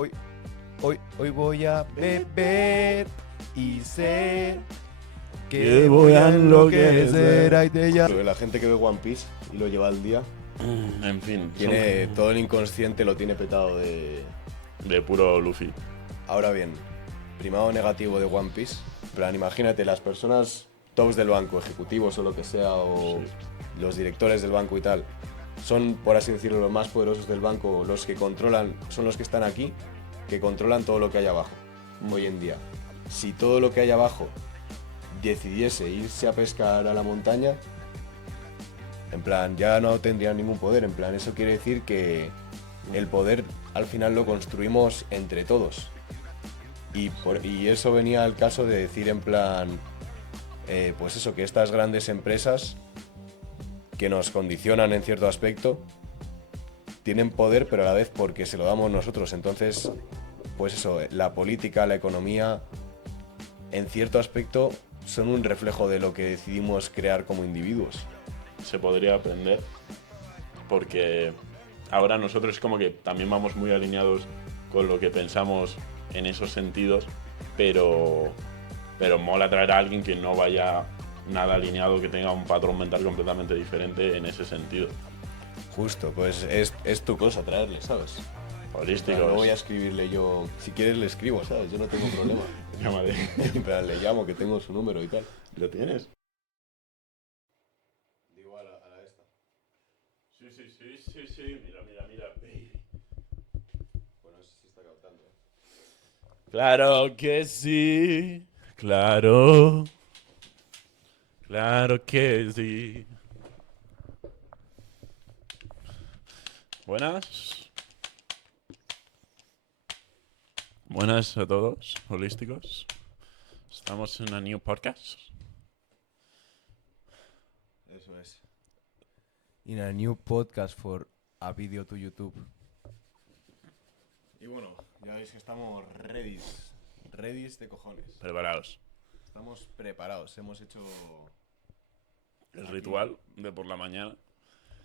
Hoy, hoy voy a beber y sé que voy a enloquecer. Ahí te llamo. La gente que ve One Piece y lo lleva al día, En fin, tiene todo el inconsciente lo tiene petado de... de puro Luffy. Ahora bien, primado negativo de One Piece, en plan, imagínate las personas tops del banco, ejecutivos o lo que sea, o los directores del banco y tal, son, por así decirlo, los más poderosos del banco, los que controlan, son los que están aquí, que controlan todo lo que hay abajo, hoy en día. Si todo lo que hay abajo decidiese irse a pescar a la montaña, en plan, ya no tendrían ningún poder. En plan, eso quiere decir que el poder al final lo construimos entre todos. Y eso venía al caso de decir en plan, pues eso, que estas grandes empresas que nos condicionan en cierto aspecto tienen poder, pero a la vez porque se lo damos nosotros. Entonces, pues eso, la política, la economía, en cierto aspecto son un reflejo de lo que decidimos crear como individuos. Se podría aprender porque ahora nosotros es como que también vamos muy alineados con lo que pensamos en esos sentidos, pero mola traer a alguien que no vaya nada alineado, que tenga un patrón mental completamente diferente en ese sentido. Justo, pues es tu cosa traerle, ¿sabes? Holístico. No voy a escribirle yo, si quieres le escribo, ¿sabes? Yo no tengo problema. Llámale. En plan, le llamo, que tengo su número y tal. ¿Lo tienes? Digo a la esta. Sí. Mira. Baby. Bueno, eso sí está captando, ¿eh? Claro que sí. Claro que sí. Buenas a todos, holísticos. Estamos en una new podcast. Eso es. In a new podcast for a video to YouTube. Y bueno, ya veis que estamos ready de cojones. Preparaos. Estamos preparados, hemos hecho... El Aquí. ritual de por la mañana.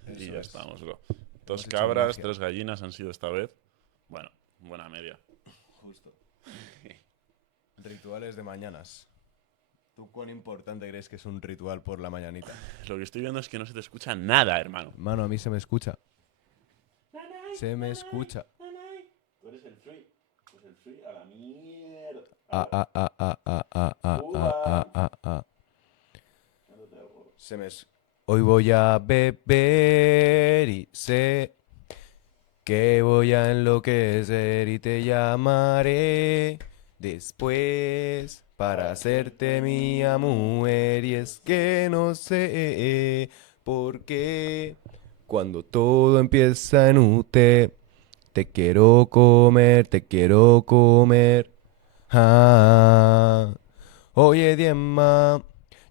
Eso Y ya es. estamos, bro. Hemos 2 hecho cabras, magia. 3 gallinas han sido esta vez. Bueno, buena media. Justo. Rituales de mañanas. ¿Tú cuán importante crees que es un ritual por la mañanita? Lo que estoy viendo es que no se te escucha nada, hermano. Mano, a mí se me escucha. Se me escucha. Tú eres el free. Pues el free a la mierda. Hoy voy a beber y sé que voy a enloquecer y te llamaré después para hacerte mía mujer. Y es que no sé por qué cuando todo empieza en UT te quiero comer, te quiero comer. Ah. Oye, Diema,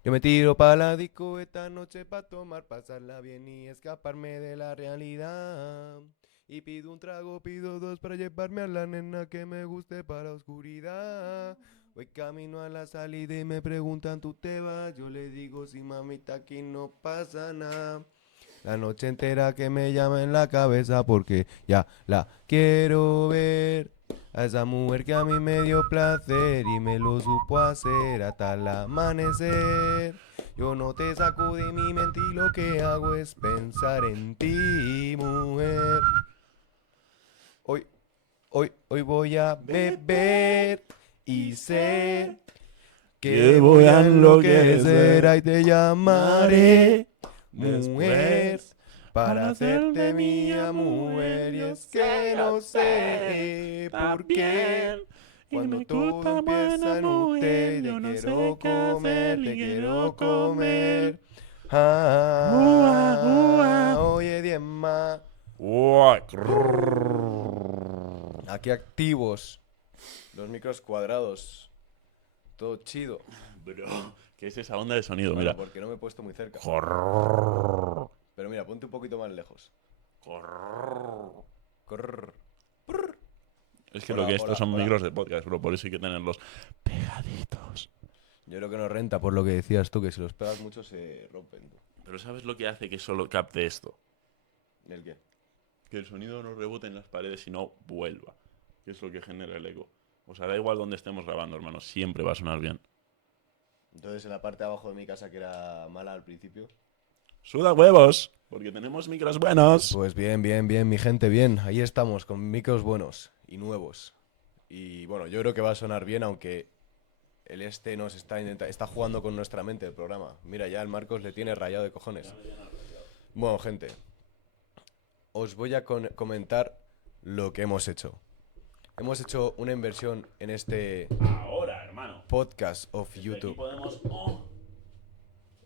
yo me tiro pa' la disco esta noche pa' tomar, pasarla bien y escaparme de la realidad. Y pido un trago, pido 2 para llevarme a la nena que me guste para la oscuridad. Voy camino a la salida y me preguntan, ¿tú te vas? Yo le digo, sí, mamita, aquí no pasa nada. La noche entera que me llama en la cabeza porque ya la quiero ver. A esa mujer que a mí me dio placer y me lo supo hacer hasta el amanecer. Yo no te saco de mi mente y lo que hago es pensar en ti, mujer. Hoy voy a beber y sé que voy a enloquecer. Ahí te llamaré mujer para hacerte mía mujer. Y es que no sé por qué cuando todo empieza en usted te quiero comer, te quiero comer. Oye, Diema, aquí activos, los micros cuadrados, todo chido. Bro, ¿qué es esa onda de sonido? Bueno, Mira. porque no me he puesto muy cerca. Corrrr. Pero mira, ponte un poquito más lejos. Corrrr. Corrr. Es que Hola, lo que estos hola, son hola. micros de podcast, bro, por eso hay que tenerlos pegaditos. Yo creo que no renta por lo que decías tú, que si los pegas mucho se rompen. Tú. Pero ¿sabes lo que hace que solo capte esto? ¿El qué? Que el sonido no rebote en las paredes y no vuelva. que es lo que genera el eco. O sea, da igual donde estemos grabando, hermano, siempre va a sonar bien. Entonces en la parte de abajo de mi casa, que era mala al principio. ¡Suda huevos! Porque tenemos micros buenos. Pues bien, mi gente, bien. Ahí estamos, con micros buenos y nuevos. Y bueno, yo creo que va a sonar bien, aunque el nos está jugando con nuestra mente el programa. Mira, ya el Marcos le tiene rayado de cojones. Bueno, gente, os voy a comentar lo que hemos hecho. Hemos hecho una inversión en este Ahora, hermano. podcast of Desde YouTube. aquí podemos...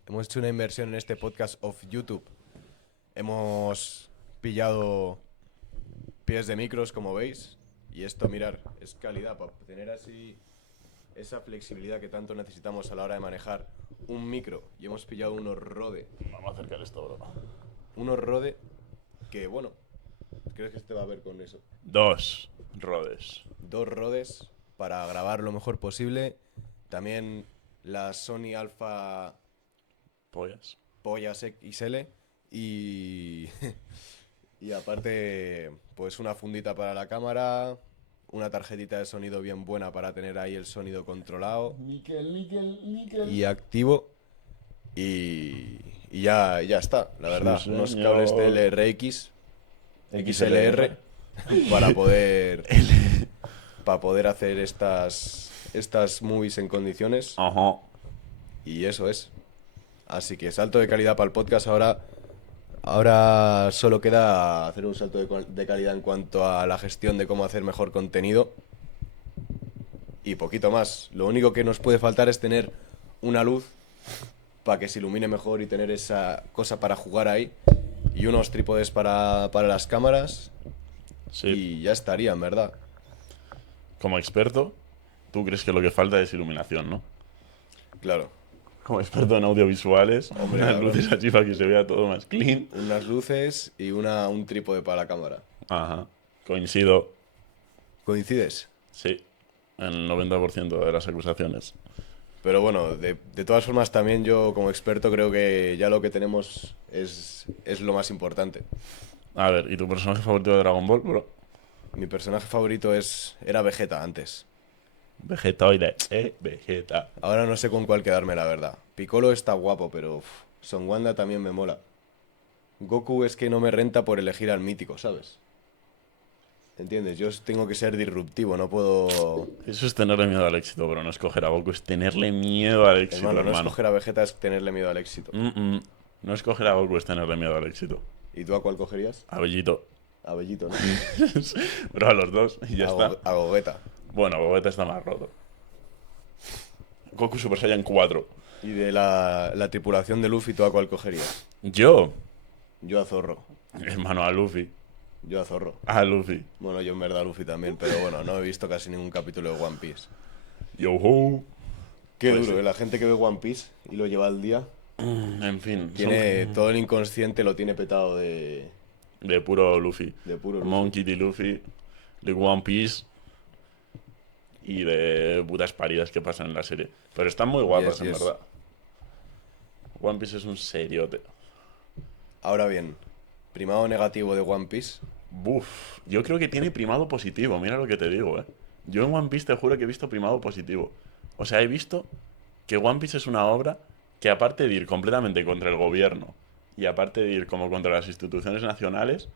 Hemos hecho una inversión en este podcast of YouTube. Hemos pillado pies de micros, como veis. Y esto, mirar, es calidad. Para tener así esa flexibilidad que tanto necesitamos a la hora de manejar un micro. Y hemos pillado unos Rode. Vamos a acercar esto, bro. Unos Rode que, bueno, ¿crees que este va a ver con eso? 2 Rodes. 2 Rodes para grabar lo mejor posible. También la Sony Alpha Pollas XL y y aparte pues una fundita para la cámara, una tarjetita de sonido bien buena para tener ahí el sonido controlado Níquel. y activo y ya está, la verdad, Sí, unos señor. cables TLRX XLR para poder hacer estas movies en condiciones. Ajá. Y eso es. Así que salto de calidad para el podcast. Ahora solo queda hacer un salto de calidad en cuanto a la gestión de cómo hacer mejor contenido. Y poquito más. Lo único que nos puede faltar es tener una luz para que se ilumine mejor y tener esa cosa para jugar ahí. Y unos trípodes para las cámaras. Sí. Y ya estaría, en verdad. Como experto, tú crees que lo que falta es iluminación, ¿no? Claro. Como experto en audiovisuales, Hombre, unas claro. luces así para que se vea todo más clean. Unas luces y un trípode para la cámara. Ajá. Coincido, ¿Coincides? sí, en el 90% de las acusaciones. Pero bueno, de todas formas también yo como experto creo que ya lo que tenemos es lo más importante. A ver, ¿y tu personaje favorito de Dragon Ball, bro? Mi personaje favorito era Vegeta antes. Vegetoide, Vegeta. Ahora no sé con cuál quedarme, la verdad. Piccolo está guapo, pero Son Wanda también me mola. Goku es que no me renta por elegir al mítico, ¿sabes? ¿Entiendes? Yo tengo que ser disruptivo, no puedo... Eso es tenerle miedo al éxito, bro. No escoger a Goku, es tenerle miedo al éxito, Hermano, no hermano. escoger a Vegeta es tenerle miedo al éxito. No escoger a Goku es tenerle miedo al éxito. ¿Y tú a cuál cogerías? A Bellito. A Bellito, ¿no? Bro, a los dos y ya está. A Gogeta. Bueno, Gogeta está más roto. Goku Super Saiyan 4. ¿Y de la tripulación de Luffy, tú a cuál cogerías? Yo, Yo a Zorro. hermano, a Luffy. Yo a Zorro. A Luffy. Bueno, yo en verdad a Luffy también, pero bueno, no he visto casi ningún capítulo de One Piece. Yo ho. Qué Pues duro, sí. La gente que ve One Piece y lo lleva al día, En fin, tiene todo el inconsciente lo tiene petado de de puro Luffy. puro Luffy. Monkey D. Luffy, de One Piece y de putas paridas que pasan en la serie. Pero están muy guapas, Yes, en yes. verdad. One Piece es un seriote. Ahora bien, primado negativo de One Piece, Buf, yo creo que tiene primado positivo, mira lo que te digo, Yo en One Piece te juro que he visto primado positivo. O sea, he visto que One Piece es una obra que aparte de ir completamente contra el gobierno y aparte de ir como contra las instituciones nacionales,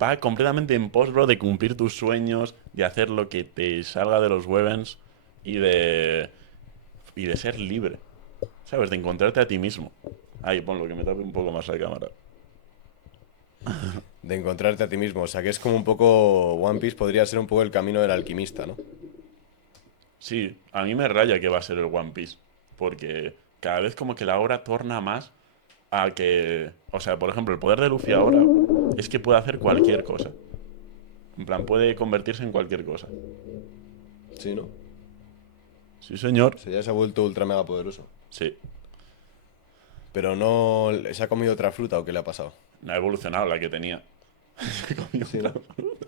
va completamente en pos, bro, de cumplir tus sueños, de hacer lo que te salga de los huevens y de ser libre. ¿Sabes? De encontrarte a ti mismo. Ahí, ponlo, que me tape un poco más la cámara. de encontrarte a ti mismo. O sea, que es como un poco... One Piece podría ser un poco el camino del alquimista, ¿no? Sí, a mí me raya que va a ser el One Piece, porque cada vez como que la obra torna más a que... O sea, por ejemplo, el poder de Luffy ahora es que puede hacer cualquier cosa. En plan, puede convertirse en cualquier cosa. Sí, ¿no? Sí, señor. O sea, ya se ha vuelto ultra mega poderoso. Sí. Pero no... ¿Se ha comido otra fruta o qué le ha pasado? Ha evolucionado la que tenía. Se comió Sí, otra ¿no? fruta.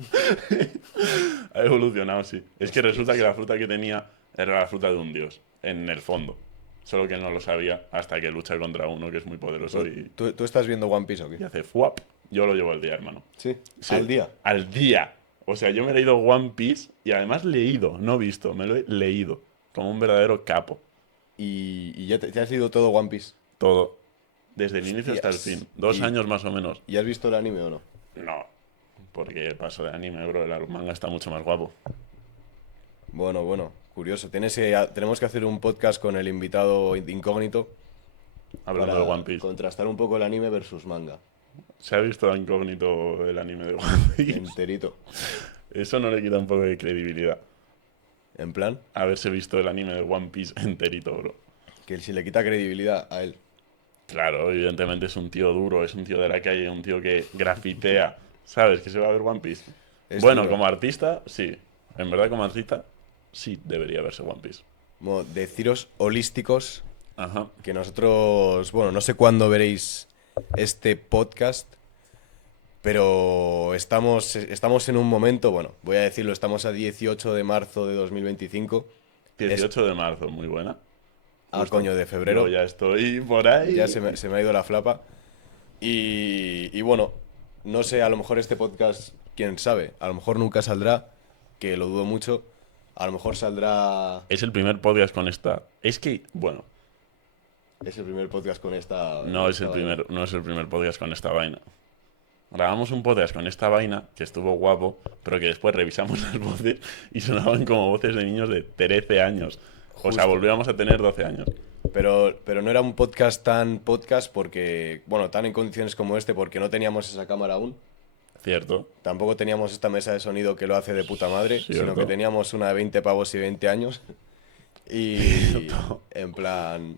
Ha evolucionado, sí. Es que resulta que la fruta que tenía era la fruta de un dios, en el fondo. Solo que él no lo sabía hasta que lucha contra uno que es muy poderoso y ¿Tú estás viendo One Piece o y qué? hace fuap. Yo lo llevo al día, hermano. Sí. Sí. ¿Al día? Al día. O sea, yo me he leído One Piece y además leído, no visto, me lo he leído. Como un verdadero capo. Y ya te has leído todo One Piece. Todo. Desde el inicio hasta el Hostias. fin. 2 ¿Y, años más o menos. y has visto el anime o no? No. Porque paso de anime, bro. El manga está mucho más guapo. Bueno, curioso. Tenemos que hacer un podcast con el invitado incógnito Hablando para de One Piece. contrastar un poco el anime versus manga. ¿Se ha visto incógnito el anime de One Piece? Enterito. Eso no le quita un poco de credibilidad. En plan, Haberse visto el anime de One Piece enterito, bro. que si le quita credibilidad a él. Claro, evidentemente es un tío duro, es un tío de la calle, un tío que grafitea. ¿Sabes? Que se va a ver One Piece. Es Bueno, duro. como artista, sí. En verdad, como artista, sí debería verse One Piece. Como deciros holísticos Ajá. que nosotros, bueno, no sé cuándo veréis este podcast, pero estamos en un momento, bueno, voy a decirlo, estamos a 18 de marzo de 2025. 18 de marzo, muy buena. Ah, Justo. coño, de febrero. Yo ya estoy por ahí. Ya se me ha ido la flapa. Y bueno, no sé, a lo mejor este podcast, quién sabe, a lo mejor nunca saldrá, que lo dudo mucho. A lo mejor saldrá. Es el primer podcast con esta. Es que, bueno, Es el primer podcast con esta. no es esta vaina. no es el primer podcast con esta vaina. Grabamos un podcast con esta vaina, que estuvo guapo, pero que después revisamos las voces y sonaban como voces de niños de 13 años. O sea, Justo. volvíamos a tener 12 años. Pero no era un podcast tan podcast porque, bueno, tan en condiciones como este porque no teníamos esa cámara aún. Cierto. Tampoco teníamos esta mesa de sonido que lo hace de puta madre, Cierto. sino que teníamos una de 20 pavos y 20 años. Y en plan,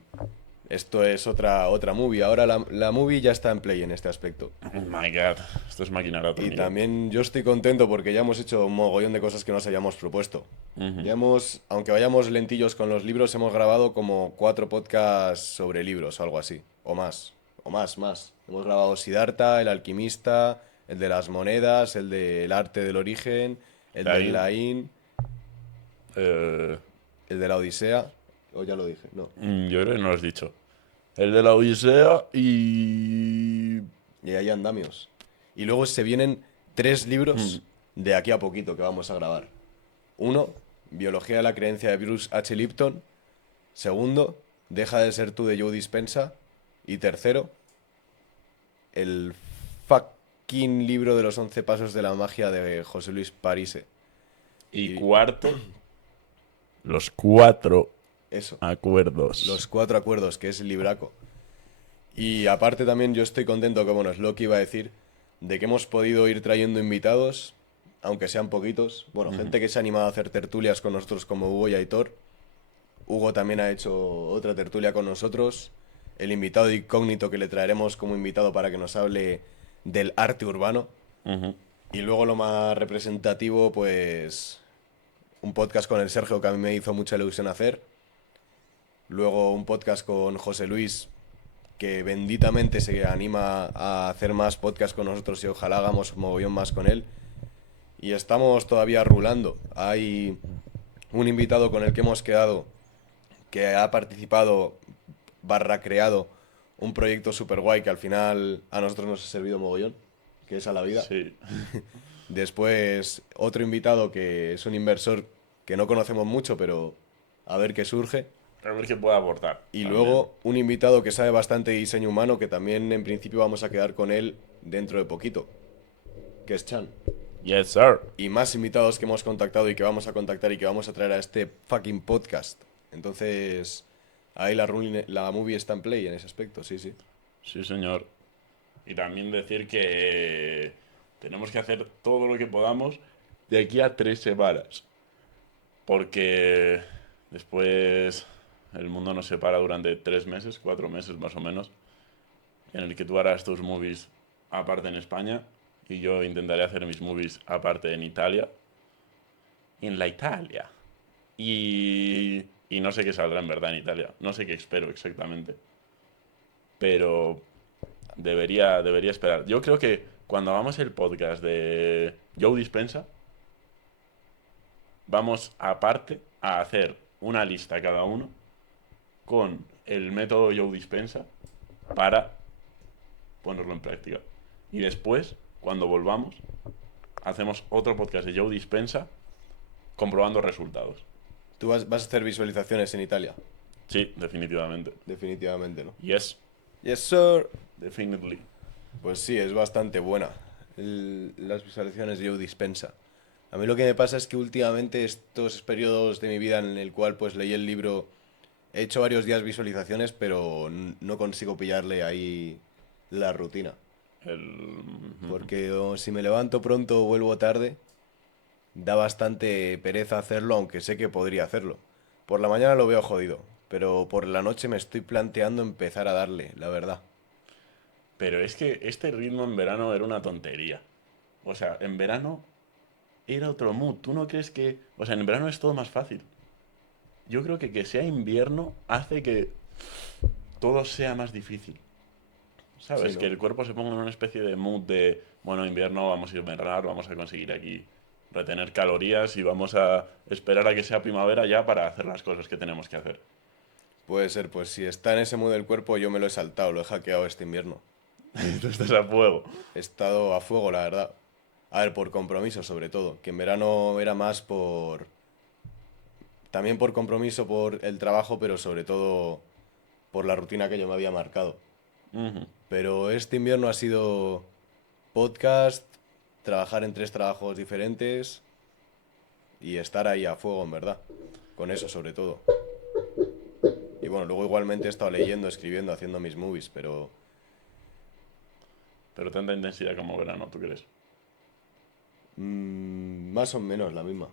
esto es otra movie. Ahora la movie ya está en play en este aspecto. Oh my god. Esto es máquina de otro Y nivel. también yo estoy contento porque ya hemos hecho un mogollón de cosas que nos hayamos propuesto. Ujú. Ya aunque vayamos lentillos con los libros, hemos grabado como 4 podcasts sobre libros o algo así. O más. Más. Hemos grabado Siddhartha, El Alquimista, el de las monedas, el del arte del origen, el del Laín, Eh, el de la Odisea. O ya lo dije, no. yo creo que no lo has dicho. El de la Odisea y... Y hay andamios. Y luego se vienen 3 libros de aquí a poquito que vamos a grabar. Uno, Biología de la creencia de Bruce H. Lipton. Segundo, Deja de ser tú de Joe Dispenza. Y tercero, el fucking libro de los 11 pasos de la magia de José Luis Parise. Y cuarto, los 4 Eso, acuerdos. los 4 acuerdos, que es el libraco. Y aparte también yo estoy contento, que bueno, es lo que iba a decir, de que hemos podido ir trayendo invitados, aunque sean poquitos. Bueno, gente que se ha animado a hacer tertulias con nosotros como Hugo y Aitor. Hugo también ha hecho otra tertulia con nosotros. El invitado incógnito que le traeremos como invitado para que nos hable del arte urbano. Ujú. Y luego lo más representativo, pues un podcast con el Sergio que a mí me hizo mucha ilusión hacer. Luego un podcast con José Luis, que benditamente se anima a hacer más podcasts con nosotros y ojalá hagamos un mogollón más con él. Y estamos todavía rulando. Hay un invitado con el que hemos quedado que ha participado / creado un proyecto super guay que al final a nosotros nos ha servido mogollón, que es A la Vida. Sí. Después otro invitado que es un inversor que no conocemos mucho, pero a ver qué surge. A ver qué puede aportar. Y también. luego un invitado que sabe bastante de diseño humano, que también en principio vamos a quedar con él dentro de poquito, que es Chan. Yes, sir. Y más invitados que hemos contactado y que vamos a contactar y que vamos a traer a este fucking podcast. Entonces, ahí la movie está en play en ese aspecto, sí. Sí, señor. Y también decir que tenemos que hacer todo lo que podamos de aquí a 3 semanas. Porque después el mundo nos separa durante 3 meses, 4 meses más o menos, en el que tú harás tus movies aparte en España y yo intentaré hacer mis movies aparte en Italia. En la Italia. Y no sé qué saldrá en verdad en Italia. No sé qué espero exactamente. Pero debería esperar. Yo creo que cuando hagamos el podcast de Joe Dispensa, vamos aparte a hacer una lista cada uno con el método Joe Dispensa para ponerlo en práctica. Y después, cuando volvamos, hacemos otro podcast de Joe Dispensa comprobando resultados. ¿Tú vas a hacer visualizaciones en Italia? Sí, definitivamente. Definitivamente, ¿no? Yes, Yes, sir. definitely. Pues sí, es bastante buena las visualizaciones de Joe Dispensa. A mí lo que me pasa es que últimamente estos periodos de mi vida en el cual pues leí el libro, he hecho varios días visualizaciones, pero no consigo pillarle ahí la rutina. Porque si me levanto pronto o vuelvo tarde, da bastante pereza hacerlo, aunque sé que podría hacerlo. Por la mañana lo veo jodido, pero por la noche me estoy planteando empezar a darle, la verdad. Pero es que este ritmo en verano era una tontería. O sea, en verano era otro mood. ¿Tú no crees que...? O sea, en verano es todo más fácil. Yo creo que sea invierno hace que todo sea más difícil. ¿Sabes? Sí, ¿no? Que el cuerpo se ponga en una especie de mood de, bueno, invierno, vamos a hibernar, vamos a conseguir aquí retener calorías y vamos a esperar a que sea primavera ya para hacer las cosas que tenemos que hacer. Puede ser, pues si está en ese mood del cuerpo, yo me lo he saltado, lo he hackeado este invierno. Tú estás a fuego. He estado a fuego, la verdad. A ver, por compromiso sobre todo, que en verano era más por... También por compromiso por el trabajo, pero sobre todo por la rutina que yo me había marcado. Ujú. Pero este invierno ha sido podcast, trabajar en 3 trabajos diferentes y estar ahí a fuego, en verdad. Con eso sobre todo. Y bueno, luego igualmente he estado leyendo, escribiendo, haciendo mis movies, pero Pero tanta intensidad como verano, ¿tú crees? más o menos la misma.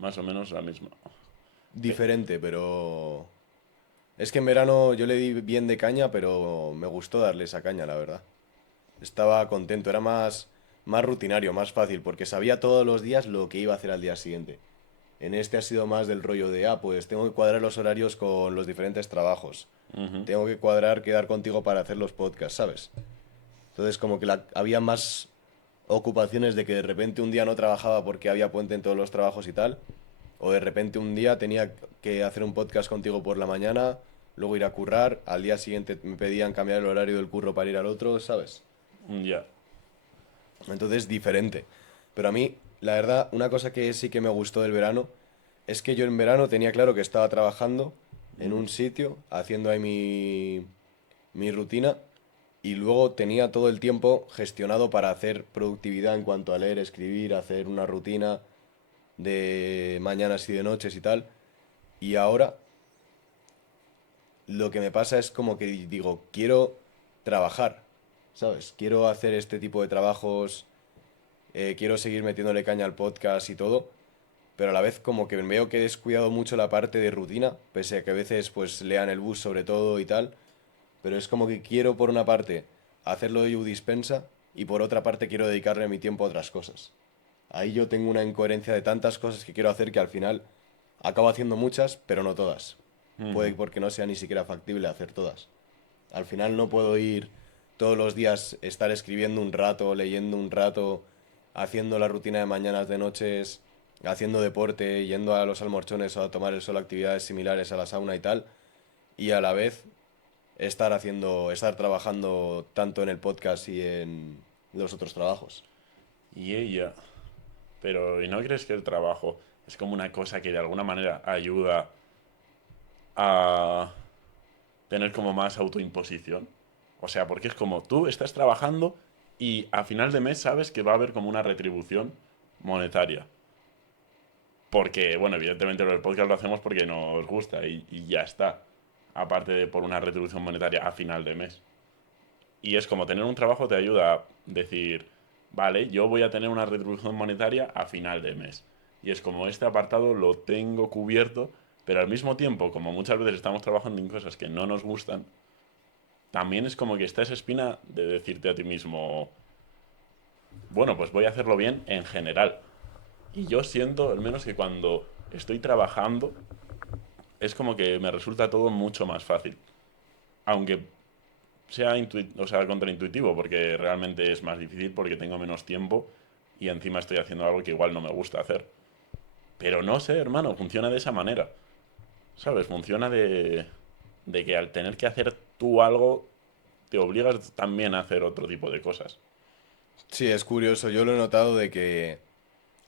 Más o menos la misma. Diferente, pero... Es que en verano yo le di bien de caña, pero me gustó darle esa caña, la verdad. Estaba contento, era más rutinario, más fácil, porque sabía todos los días lo que iba a hacer al día siguiente. En este ha sido más del rollo de, pues tengo que cuadrar los horarios con los diferentes trabajos. Ujú. Tengo que cuadrar, quedar contigo para hacer los podcasts, ¿sabes? Entonces como que había más ocupaciones de que de repente un día no trabajaba porque había puente en todos los trabajos y tal. O de repente un día tenía que hacer un podcast contigo por la mañana, luego ir a currar, al día siguiente me pedían cambiar el horario del curro para ir al otro, ¿sabes? Ya. Entonces, diferente. Pero a mí, la verdad, una cosa que sí que me gustó del verano es que yo en verano tenía claro que estaba trabajando en un sitio, haciendo ahí mi rutina, y luego tenía todo el tiempo gestionado para hacer productividad en cuanto a leer, escribir, hacer una rutina de mañanas y de noches y tal. Y ahora lo que me pasa es como que digo, quiero trabajar, ¿sabes? Quiero hacer este tipo de trabajos, quiero seguir metiéndole caña al podcast y todo, pero a la vez como que veo que he descuidado mucho la parte de rutina, pese a que a veces pues lean el bus sobre todo y tal, pero es como que quiero por una parte hacerlo de You Dispensa y por otra parte quiero dedicarle mi tiempo a otras cosas. Ahí yo tengo una incoherencia de tantas cosas que quiero hacer que al final acabo haciendo muchas, pero no todas. Puede Ujú. porque no sea ni siquiera factible hacer todas. Al final no puedo ir todos los días, estar escribiendo un rato, leyendo un rato, haciendo la rutina de mañanas, de noches, haciendo deporte, yendo a los almorchones o a tomar el sol, actividades similares a la sauna y tal, y a la vez estar trabajando tanto en el podcast y en los otros trabajos. Y ella. Pero, ¿y no crees que el trabajo es como una cosa que de alguna manera ayuda a tener como más autoimposición? O sea, porque es como tú estás trabajando y a final de mes sabes que va a haber como una retribución monetaria. Porque, bueno, evidentemente el podcast lo hacemos porque nos gusta y ya está. Aparte de por una retribución monetaria a final de mes. Y es como tener un trabajo te ayuda a decir, vale, yo voy a tener una retribución monetaria a final de mes. Y es como este apartado lo tengo cubierto, pero al mismo tiempo, como muchas veces estamos trabajando en cosas que no nos gustan, también es como que está esa espina de decirte a ti mismo, bueno, pues voy a hacerlo bien en general. Y yo siento, al menos que cuando estoy trabajando, es como que me resulta todo mucho más fácil. Aunque sea, o sea contraintuitivo, porque realmente es más difícil porque tengo menos tiempo y encima estoy haciendo algo que igual no me gusta hacer. Pero no sé, hermano, funciona de esa manera. ¿Sabes? Funciona de que al tener que hacer tú algo, te obligas también a hacer otro tipo de cosas. Sí, es curioso. Yo lo he notado de que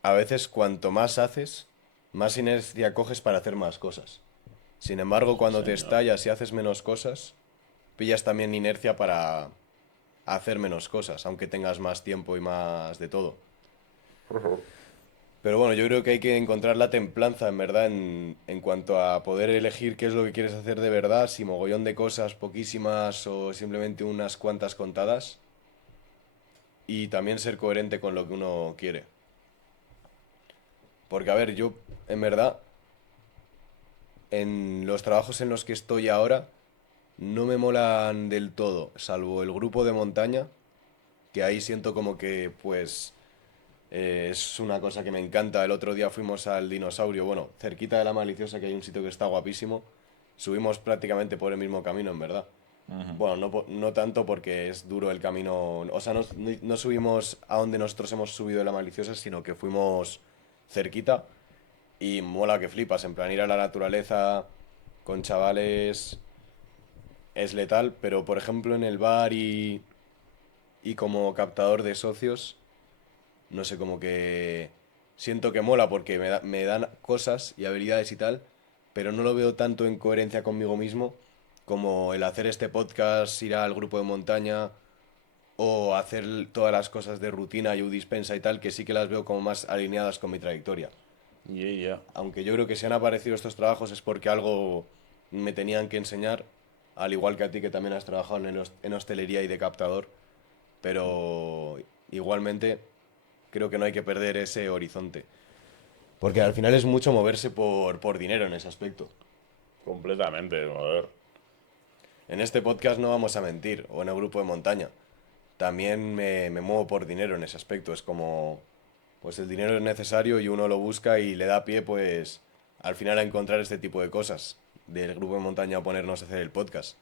a veces cuanto más haces, más inercia coges para hacer más cosas. Sin embargo, Sí, cuando te señor. estallas y haces menos cosas, pillas también inercia para hacer menos cosas, aunque tengas más tiempo y más de todo. Pero bueno, yo creo que hay que encontrar la templanza, en verdad, en cuanto a poder elegir qué es lo que quieres hacer de verdad, si mogollón de cosas, poquísimas o simplemente unas cuantas contadas, y también ser coherente con lo que uno quiere. Porque, a ver, yo, en verdad, en los trabajos en los que estoy ahora, no me molan del todo, salvo el grupo de montaña, que ahí siento como que, pues, es una cosa que me encanta. El otro día fuimos al dinosaurio, bueno, cerquita de la Maliciosa, que hay un sitio que está guapísimo. Subimos prácticamente por el mismo camino, en verdad. Bueno, no, no tanto porque es duro el camino. O sea, no subimos a donde nosotros hemos subido de la Maliciosa, sino que fuimos cerquita. Y mola que flipas, en plan ir a la naturaleza con chavales es letal, pero por ejemplo en el bar y como captador de socios, no sé, como que siento que mola porque me dan cosas y habilidades y tal, pero no lo veo tanto en coherencia conmigo mismo como el hacer este podcast, ir al grupo de montaña o hacer todas las cosas de rutina y dispensa y tal, que sí que las veo como más alineadas con mi trayectoria. Yeah, yeah. Aunque yo creo que si han aparecido estos trabajos es porque algo me tenían que enseñar, al igual que a ti que también has trabajado en hostelería y de captador, pero igualmente creo que no hay que perder ese horizonte. Porque al final es mucho moverse por dinero en ese aspecto. Completamente, a ver. En este podcast no vamos a mentir, o en el grupo de montaña. También me muevo por dinero en ese aspecto. Es como, pues el dinero es necesario y uno lo busca y le da pie, pues, al final a encontrar este tipo de cosas. Del grupo de montaña a ponernos a hacer el podcast.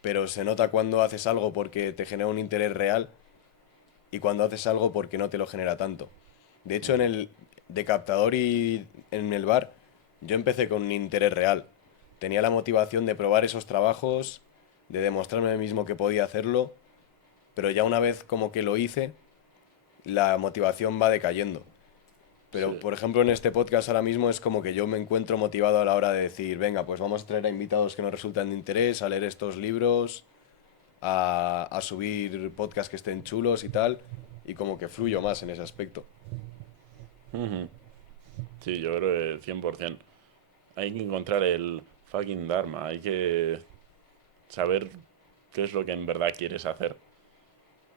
Pero se nota cuando haces algo porque te genera un interés real y cuando haces algo porque no te lo genera tanto. De hecho, en el de captador y en el bar, yo empecé con un interés real. Tenía la motivación de probar esos trabajos, de demostrarme a mí mismo que podía hacerlo, pero ya una vez como que lo hice, la motivación va decayendo. Pero, Sí. por ejemplo, en este podcast ahora mismo es como que yo me encuentro motivado a la hora de decir, venga, pues vamos a traer a invitados que nos resultan de interés, a leer estos libros, a subir podcasts que estén chulos y tal, y como que fluyo más en ese aspecto. Sí, yo creo que 100%. Hay que encontrar el fucking Dharma, hay que saber qué es lo que en verdad quieres hacer.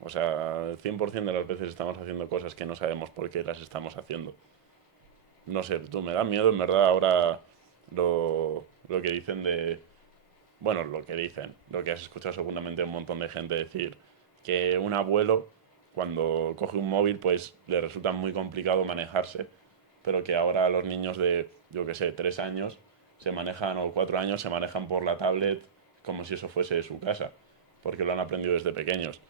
O sea, 100% de las veces estamos haciendo cosas que no sabemos por qué las estamos haciendo. No sé, tú me da miedo en verdad ahora lo que dicen de... Bueno, lo que dicen, lo que has escuchado seguramente un montón de gente decir, que un abuelo cuando coge un móvil pues le resulta muy complicado manejarse, pero que ahora los niños de, yo qué sé, 3 años se manejan, o 4 años se manejan por la tablet como si eso fuese su casa, porque lo han aprendido desde pequeños.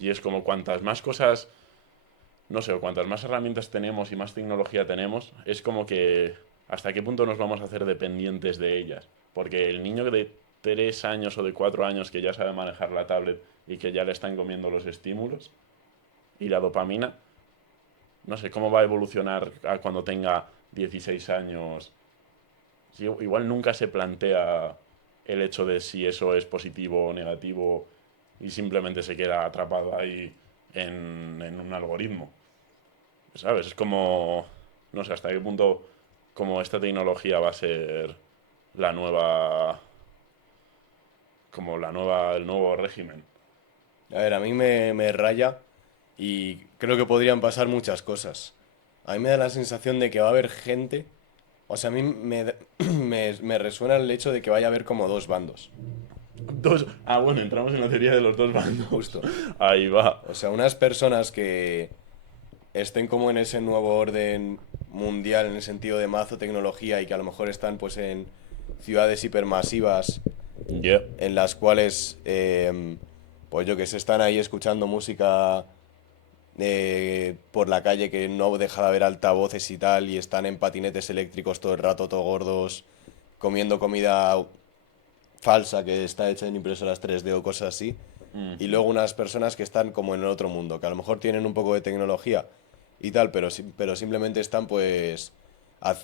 Y es como cuantas más cosas, no sé, cuantas más herramientas tenemos y más tecnología tenemos, es como que hasta qué punto nos vamos a hacer dependientes de ellas. Porque el niño de 3 años o de 4 años que ya sabe manejar la tablet y que ya le están comiendo los estímulos y la dopamina, no sé cómo va a evolucionar a cuando tenga 16 años. Sí, igual nunca se plantea el hecho de si eso es positivo o negativo y simplemente se queda atrapado ahí en un algoritmo. ¿Sabes? Es como, no sé hasta qué punto como esta tecnología va a ser la nueva, como la nueva, el nuevo régimen. A ver, a mí me raya y creo que podrían pasar muchas cosas. A mí me da la sensación de que va a haber gente, o sea, a mí me resuena el hecho de que vaya a haber como dos bandos, Dos, bueno, entramos en la teoría de los dos bandos. justo. Ahí va. O sea, unas personas que estén como en ese nuevo orden mundial en el sentido de mazo tecnología y que a lo mejor están pues en ciudades hipermasivas Yeah. en las cuales pues yo que sé, están ahí escuchando música por la calle que no deja de haber altavoces y tal y están en patinetes eléctricos todo el rato, todo gordos, comiendo comida falsa que está hecha en impresoras 3D o cosas así. y luego unas personas que están como en el otro mundo, que a lo mejor tienen un poco de tecnología y tal, pero simplemente están pues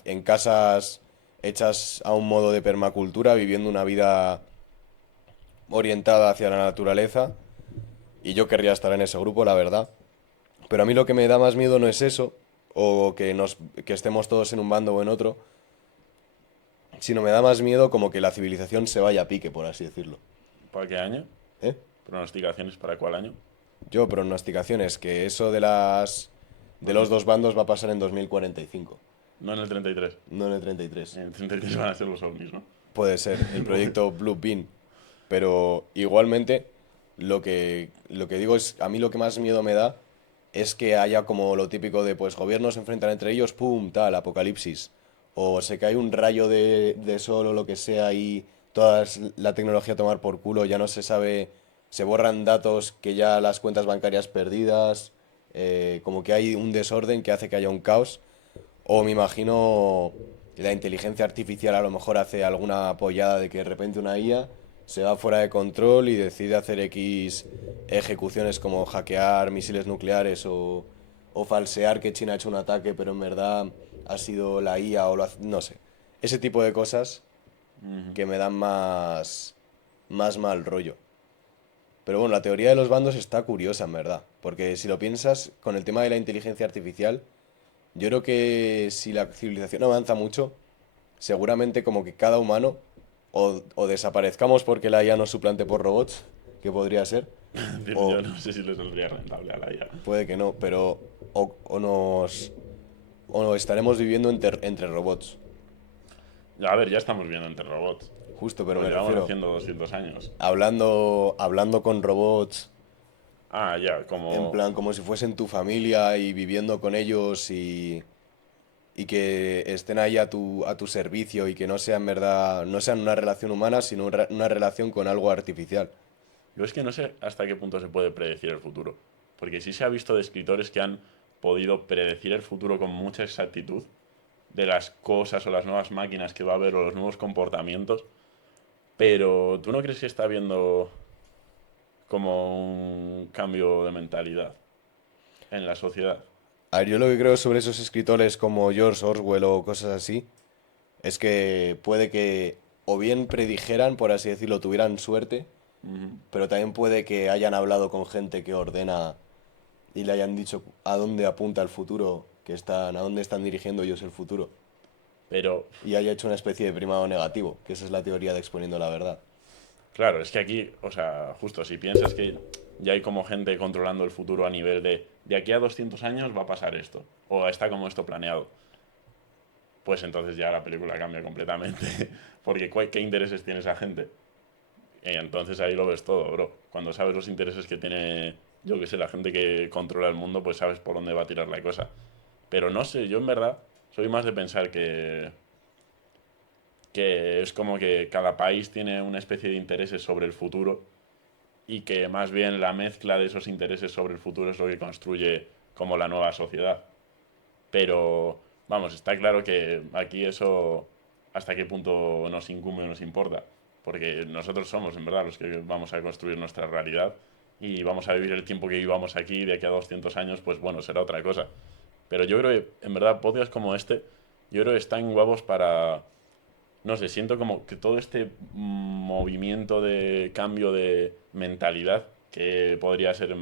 en casas hechas a un modo de permacultura, viviendo una vida orientada hacia la naturaleza, y yo querría estar en ese grupo, la verdad. Pero a mí lo que me da más miedo no es eso, o que estemos todos en un bando o en otro, sino me da más miedo como que la civilización se vaya a pique, por así decirlo. ¿Para qué año? ¿Eh? ¿Pronosticaciones para cuál año? Yo, pronosticaciones, que eso de los dos bandos va a pasar en 2045, No en el 33. no en el 33. En el 33 van a ser los ovnis, ¿no? Puede ser, el proyecto Blue Beam. Pero igualmente, lo que digo es, a mí lo que más miedo me da es que haya como lo típico de, pues, gobiernos se enfrentan entre ellos, pum, tal, apocalipsis. O se cae un rayo de sol o lo que sea y toda la tecnología a tomar por culo, ya no se sabe, se borran datos, que ya las cuentas bancarias perdidas, como que hay un desorden que hace que haya un caos. O me imagino la inteligencia artificial a lo mejor hace alguna apoyada de que de repente una IA se va fuera de control y decide hacer X ejecuciones como hackear misiles nucleares o falsear que China ha hecho un ataque, pero en verdad ha sido la IA no sé. Ese tipo de cosas que me dan más mal rollo. Pero bueno, la teoría de los bandos está curiosa, en verdad. Porque si lo piensas, con el tema de la inteligencia artificial, yo creo que si la civilización avanza mucho, seguramente como que cada humano o desaparezcamos porque la IA nos suplante por robots, que podría ser, Yo o no sé si le saldría rentable a la IA. puede que no, pero o estaremos viviendo entre robots. Ya, a ver, ya estamos viendo entre robots. Justo, pero Lo me llevamos refiero haciendo 200 años. hablando con robots, Ah, ya, en como... plan como si fuesen tu familia y viviendo con ellos y que estén ahí a tu servicio y que no sean verdad, no sean una relación humana, sino una relación con algo artificial. Yo es que no sé hasta qué punto se puede predecir el futuro. Porque sí se ha visto de escritores que han podido predecir el futuro con mucha exactitud de las cosas o las nuevas máquinas que va a haber o los nuevos comportamientos. Pero ¿tú no crees que está habiendo como un cambio de mentalidad en la sociedad? A ver, yo lo que creo sobre esos escritores como George Orwell o cosas así, es que puede que o bien predijeran, por así decirlo, tuvieran suerte, pero también puede que hayan hablado con gente que ordena y le hayan dicho a dónde apunta el futuro, a dónde están dirigiendo ellos el futuro. Pero Y haya hecho una especie de primado negativo, que esa es la teoría de exponiendo la verdad. claro, es que aquí, o sea, justo si piensas que ya hay como gente controlando el futuro a nivel de aquí a 200 años va a pasar esto, o está como esto planeado, pues entonces ya la película cambia completamente. Porque ¿qué intereses tiene esa gente? Y entonces ahí lo ves todo, bro. Cuando sabes los intereses que tiene, yo que sé, la gente que controla el mundo, pues sabes por dónde va a tirar la cosa. Pero no sé, yo en verdad soy más de pensar que es como que cada país tiene una especie de intereses sobre el futuro y que más bien la mezcla de esos intereses sobre el futuro es lo que construye como la nueva sociedad. Pero, vamos, está claro que aquí eso hasta qué punto nos incumbe o nos importa. Porque nosotros somos, en verdad, los que vamos a construir nuestra realidad y vamos a vivir el tiempo que vivamos aquí de aquí a 200 años, pues bueno, será otra cosa. Pero yo creo que, en verdad, podcasts como este, yo creo que están guapos para, no sé, siento como que todo este movimiento de cambio de mentalidad, que podría ser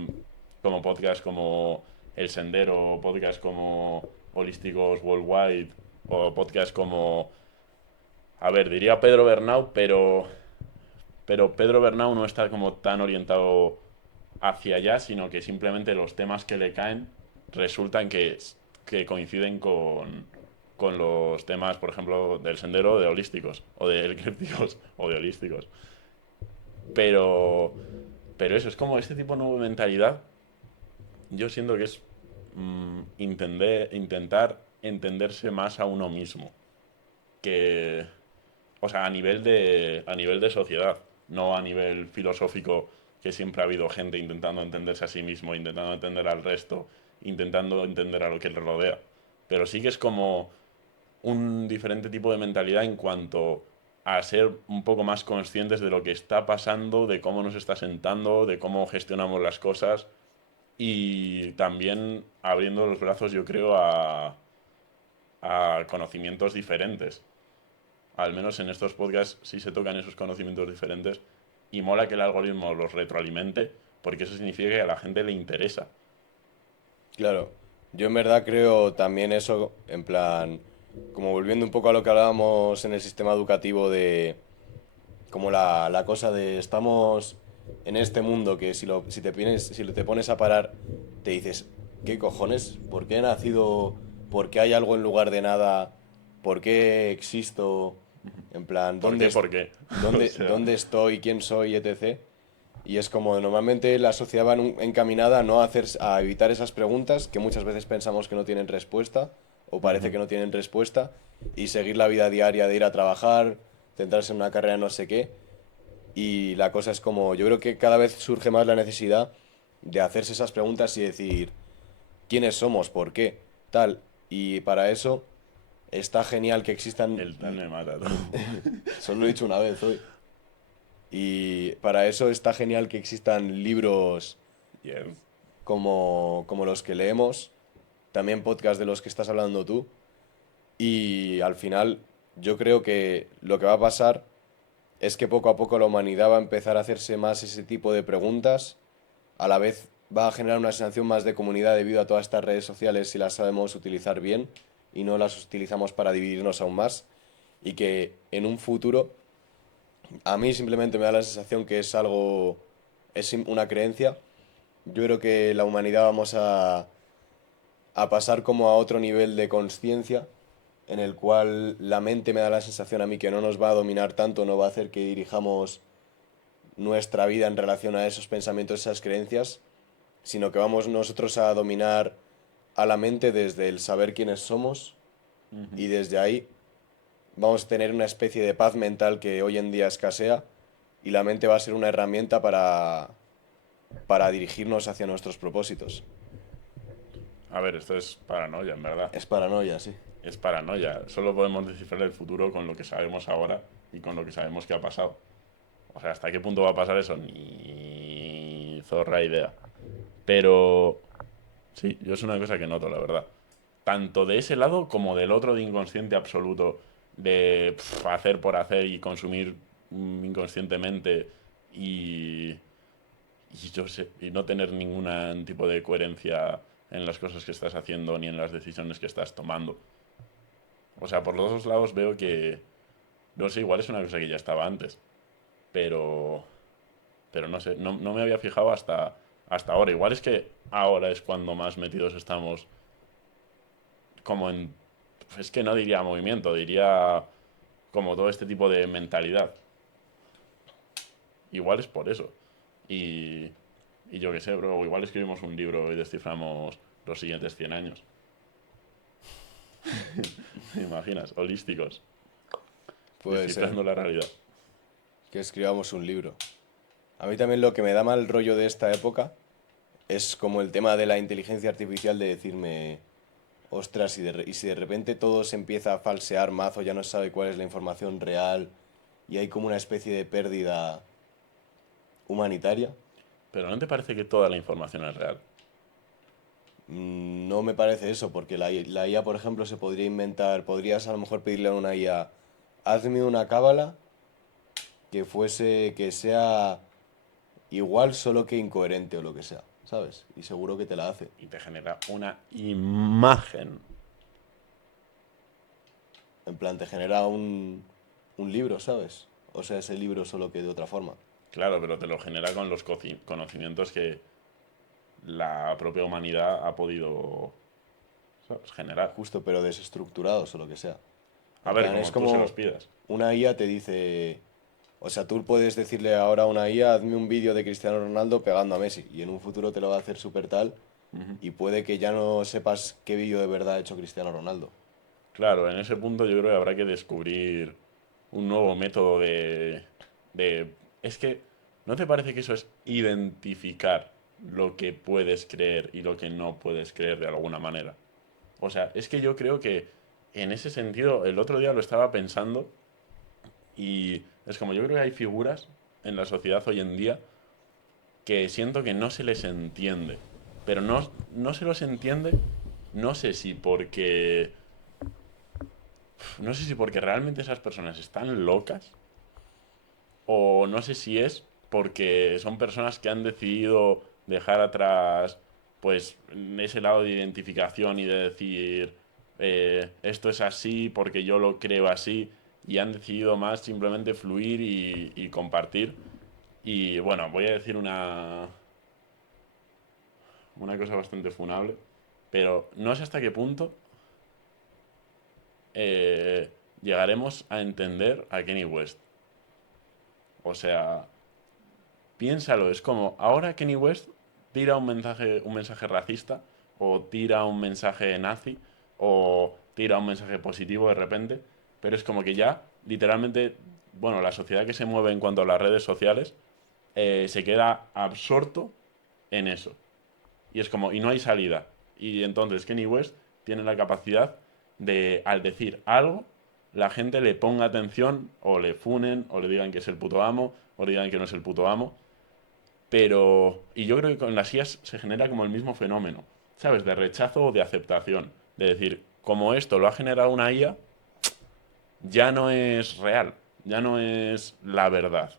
como podcast como El Sendero, o podcast como Holísticos Worldwide, o podcast como, a ver, diría Pedro Bernau, pero Pedro Bernau no está como tan orientado hacia allá, sino que simplemente los temas que le caen resultan que coinciden con los temas, por ejemplo, del sendero de holísticos, o de eclípticos, o de holísticos. Pero, pero eso, es como este tipo de mentalidad, yo siento que es intentar entenderse más a uno mismo, que, o sea, a nivel de sociedad, no a nivel filosófico, que siempre ha habido gente intentando entenderse a sí mismo, intentando entender al resto, intentando entender a lo que le rodea. Pero sí que es como un diferente tipo de mentalidad en cuanto a ser un poco más conscientes de lo que está pasando, de cómo nos está sentando, de cómo gestionamos las cosas y también abriendo los brazos, yo creo, a conocimientos diferentes. Al menos en estos podcasts sí se tocan esos conocimientos diferentes y mola que el algoritmo los retroalimente porque eso significa que a la gente le interesa. Claro, yo en verdad creo también eso, en plan, como volviendo un poco a lo que hablábamos en el sistema educativo de como la cosa de estamos en este mundo que si te pones a parar, te dices, ¿qué cojones? ¿Por qué he nacido? ¿Por qué hay algo en lugar de nada? ¿Por qué existo? En plan, ¿Por qué? ¿Por qué? O sea, dónde estoy? ¿Quién soy? Etc. Y es como normalmente la sociedad va encaminada a no hacer, a evitar esas preguntas que muchas veces pensamos que no tienen respuesta o parece que no tienen respuesta y seguir la vida diaria de ir a trabajar, centrarse en una carrera no sé qué. Y la cosa es como, yo creo que cada vez surge más la necesidad de hacerse esas preguntas y decir, ¿quiénes somos? ¿Por qué? Tal. Y para eso está genial que existan, el tal me mata. solo lo he dicho una vez hoy. Y para eso está genial que existan libros Yes. como los que leemos, también podcast de los que estás hablando tú. Y al final yo creo que lo que va a pasar es que poco a poco la humanidad va a empezar a hacerse más ese tipo de preguntas. A la vez va a generar una sensación más de comunidad debido a todas estas redes sociales si las sabemos utilizar bien y no las utilizamos para dividirnos aún más. Y que en un futuro a mí simplemente me da la sensación que es algo, es una creencia. Yo creo que la humanidad vamos a pasar como a otro nivel de conciencia en el cual la mente me da la sensación a mí que no nos va a dominar tanto, no va a hacer que dirijamos nuestra vida en relación a esos pensamientos, esas creencias, sino que vamos nosotros a dominar a la mente desde el saber quiénes somos y desde ahí vamos a tener una especie de paz mental que hoy en día escasea y la mente va a ser una herramienta para dirigirnos hacia nuestros propósitos. A ver, esto es paranoia, en verdad. Es paranoia, sí. Es paranoia. Solo podemos descifrar el futuro con lo que sabemos ahora y con lo que sabemos que ha pasado. O sea, ¿hasta qué punto va a pasar eso? Ni zorra idea. Pero sí, yo es una cosa que noto, la verdad. Tanto de ese lado como del otro de inconsciente absoluto, de hacer por hacer y consumir inconscientemente y, y yo sé, y no tener ningún tipo de coherencia en las cosas que estás haciendo ni en las decisiones que estás tomando. O sea, por los dos lados veo que, no sé, igual es una cosa que ya estaba antes, pero, pero no sé, no me había fijado hasta ahora. Igual es que ahora es cuando más metidos estamos como en, es que no diría movimiento, diría como todo este tipo de mentalidad. Igual es por eso. Y, y yo qué sé, bro, igual escribimos un libro y desciframos los siguientes 100 años. ¿Te imaginas? Holísticos. Puede ser Descifrando la realidad. que escribamos un libro. A mí también lo que me da mal rollo de esta época es como el tema de la inteligencia artificial de decirme, ostras, y si de repente todo se empieza a falsear mazo, ya no se sabe cuál es la información real y hay como una especie de pérdida humanitaria. Pero ¿no te parece que toda la información es real? No me parece eso, porque la IA, por ejemplo, se podría inventar, podrías a lo mejor pedirle a una IA, hazme una cábala que sea igual, solo que incoherente o lo que sea, ¿sabes? Y seguro que te la hace. Y te genera una imagen. En plan, te genera un libro, ¿sabes? O sea, ese libro solo que de otra forma. Claro, pero te lo genera con los conocimientos que la propia humanidad ha podido, ¿sabes?, generar. Justo, pero desestructurados o lo que sea. A En ver, plan, como es tú se como los pidas. una IA te dice... O sea, tú puedes decirle ahora a una IA, hazme un vídeo de Cristiano Ronaldo pegando a Messi. Y en un futuro te lo va a hacer súper tal. Y puede que ya no sepas qué vídeo de verdad ha hecho Cristiano Ronaldo. Claro, en ese punto yo creo que habrá que descubrir un nuevo método Es que, ¿no te parece que eso es identificar lo que puedes creer y lo que no puedes creer de alguna manera? O sea, es que yo creo que en ese sentido, el otro día lo estaba pensando Y es como, yo creo que hay figuras en la sociedad hoy en día que siento que no se les entiende. Pero no se los entiende, no sé si porque... No sé si porque realmente esas personas están locas o no sé si es porque son personas que han decidido dejar atrás pues ese lado de identificación y de decir esto es así porque yo lo creo así y han decidido más simplemente fluir y compartir. Y bueno, voy a decir una cosa bastante funable, pero no sé hasta qué punto eh, llegaremos a entender a Kenny West. O sea, piénsalo, es como ahora Kenny West tira un mensaje racista o tira un mensaje nazi o tira un mensaje positivo de repente, pero es como que ya literalmente, bueno, la sociedad que se mueve en cuanto a las redes sociales se queda absorto en eso. Y es como, y no hay salida. Y entonces Kenny West tiene la capacidad de, al decir algo, la gente le ponga atención, o le funen, o le digan que es el puto amo, o le digan que no es el puto amo. Pero, y yo creo que con las IAs se genera como el mismo fenómeno, ¿sabes? De rechazo o de aceptación. De decir, como esto lo ha generado una IA, ya no es real, ya no es la verdad.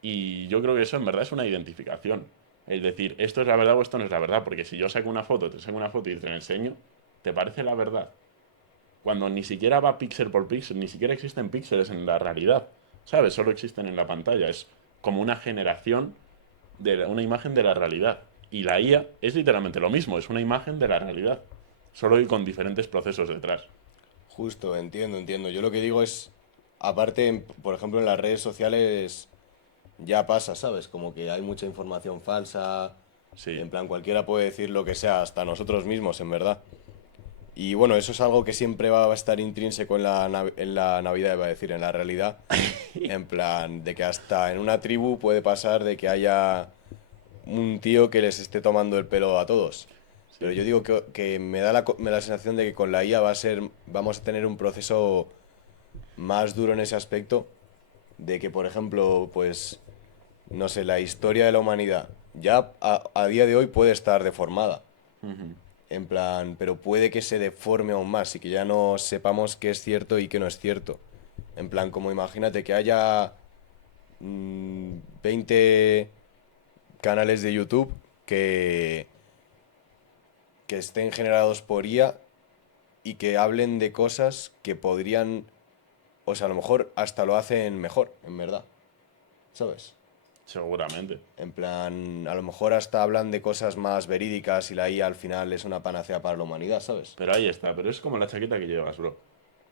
Y yo creo que eso en verdad es una identificación. Es decir, esto es la verdad o esto no es la verdad. Porque si yo saco una foto, te saco una foto y te la enseño, ¿te parece la verdad? Cuando ni siquiera va píxel por píxel, ni siquiera existen píxeles en la realidad. ¿Sabes? Solo existen en la pantalla. Es como una generación de una imagen de la realidad. Y la IA es literalmente lo mismo, es una imagen de la realidad. Solo que con diferentes procesos detrás. Justo, entiendo. Yo lo que digo es, aparte, por ejemplo, en las redes sociales ya pasa, ¿sabes? Como que hay mucha información falsa, Sí, en plan cualquiera puede decir lo que sea, hasta nosotros mismos, en verdad. Y bueno, eso es algo que siempre va a estar intrínseco en la Navidad, iba a decir, en la realidad. En plan, de que hasta en una tribu puede pasar de que haya un tío que les esté tomando el pelo a todos. Pero sí. yo digo que me da la sensación de que con la IA vamos a tener un proceso más duro en ese aspecto, de que, por ejemplo, pues, no sé, la historia de la humanidad ya a día de hoy puede estar deformada. Ujú. En plan, pero puede que se deforme aún más y que ya no sepamos qué es cierto y qué no es cierto. En plan, como imagínate que haya 20 canales de YouTube que, que estén generados por IA y que hablen de cosas que podrían, o sea, a lo mejor hasta lo hacen mejor, en verdad, ¿sabes? Seguramente. En plan, a lo mejor hasta hablan de cosas más verídicas y la IA al final es una panacea para la humanidad, ¿sabes? Pero ahí está, pero es como la chaqueta que llevas, bro.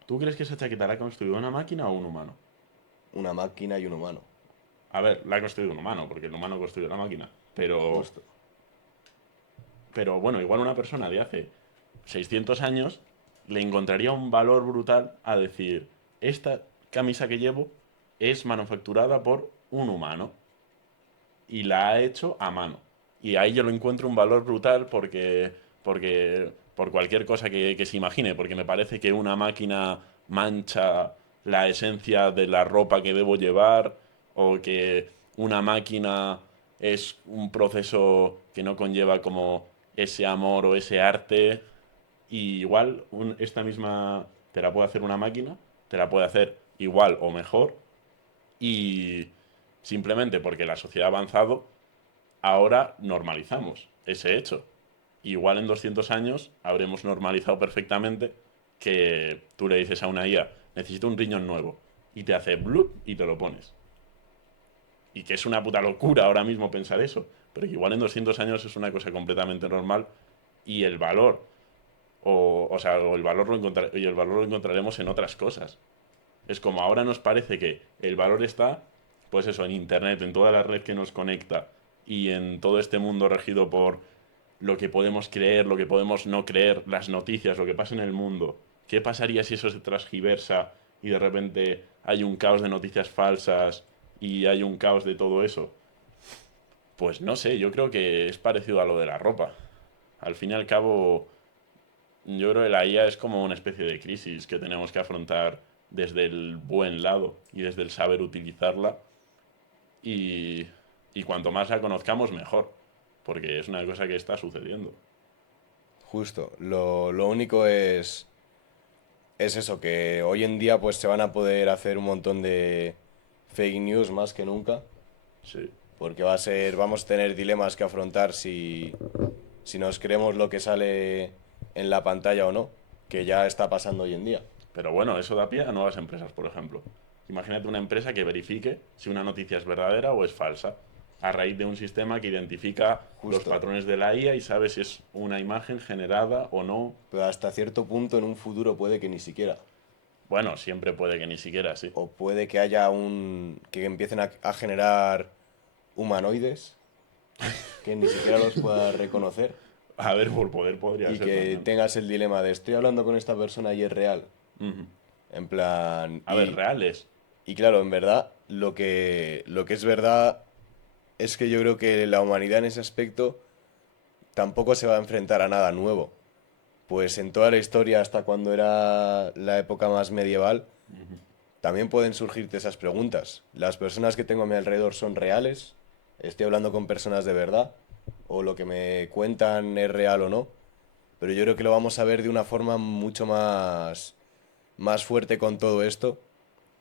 ¿Tú crees que esa chaqueta la ha construido una máquina o un humano? Una máquina y un humano, A ver, la ha construido un humano, porque el humano construyó la máquina. justo. Pero bueno, igual una persona de hace 600 años le encontraría un valor brutal a decir, esta camisa que llevo es manufacturada por un humano y la ha hecho a mano. Y ahí yo lo encuentro un valor brutal por cualquier cosa que se imagine, porque me parece que una máquina mancha la esencia de la ropa que debo llevar, o que una máquina es un proceso que no conlleva como ese amor o ese arte. Y igual esta misma te la puede hacer una máquina, te la puede hacer igual o mejor, y simplemente porque la sociedad ha avanzado, ahora normalizamos ese hecho. Igual en 200 años habremos normalizado perfectamente que tú le dices a una IA, necesito un riñón nuevo, y te hace blup y te lo pones. Y que es una puta locura ahora mismo pensar eso, pero que igual en 200 años es una cosa completamente normal y el valor, o el valor y el valor lo encontraremos en otras cosas. Es como ahora nos parece que el valor está, pues eso, en Internet, en toda la red que nos conecta y en todo este mundo regido por lo que podemos creer, lo que podemos no creer, las noticias, lo que pasa en el mundo. ¿Qué pasaría si eso se transgiversa y de repente hay un caos de noticias falsas y hay un caos de todo eso? Pues no sé, yo creo que es parecido a lo de la ropa. Al fin y al cabo, yo creo que la IA es como una especie de crisis que tenemos que afrontar desde el buen lado y desde el saber utilizarla. Y, y cuanto más la conozcamos, mejor, porque es una cosa que está sucediendo. Justo. Lo único es eso, que hoy en día pues se van a poder hacer un montón de fake news más que nunca, Sí. porque vamos a tener dilemas que afrontar si nos creemos lo que sale en la pantalla o no, que ya está pasando hoy en día. Pero bueno, eso da pie a nuevas empresas, por ejemplo. Imagínate una empresa que verifique si una noticia es verdadera o es falsa, a raíz de un sistema que identifica los Justo. patrones de la IA y sabe si es una imagen generada o no. Pero hasta cierto punto en un futuro puede que ni siquiera. Bueno, siempre puede que ni siquiera, sí. O puede que haya que empiecen a generar humanoides que ni siquiera los puedas reconocer. A ver, por poder podría Y ser que también. tengas el dilema de estoy hablando con esta persona y es real. Ujú. En plan. A ver, reales. Y claro, en verdad, lo que es verdad es que yo creo que la humanidad en ese aspecto tampoco se va a enfrentar a nada nuevo. Pues en toda la historia, hasta cuando era la época más medieval, también pueden surgirte esas preguntas. ¿Las personas que tengo a mi alrededor son reales? ¿Estoy hablando con personas de verdad? ¿O lo que me cuentan es real o no? Pero yo creo que lo vamos a ver de una forma mucho más fuerte con todo esto.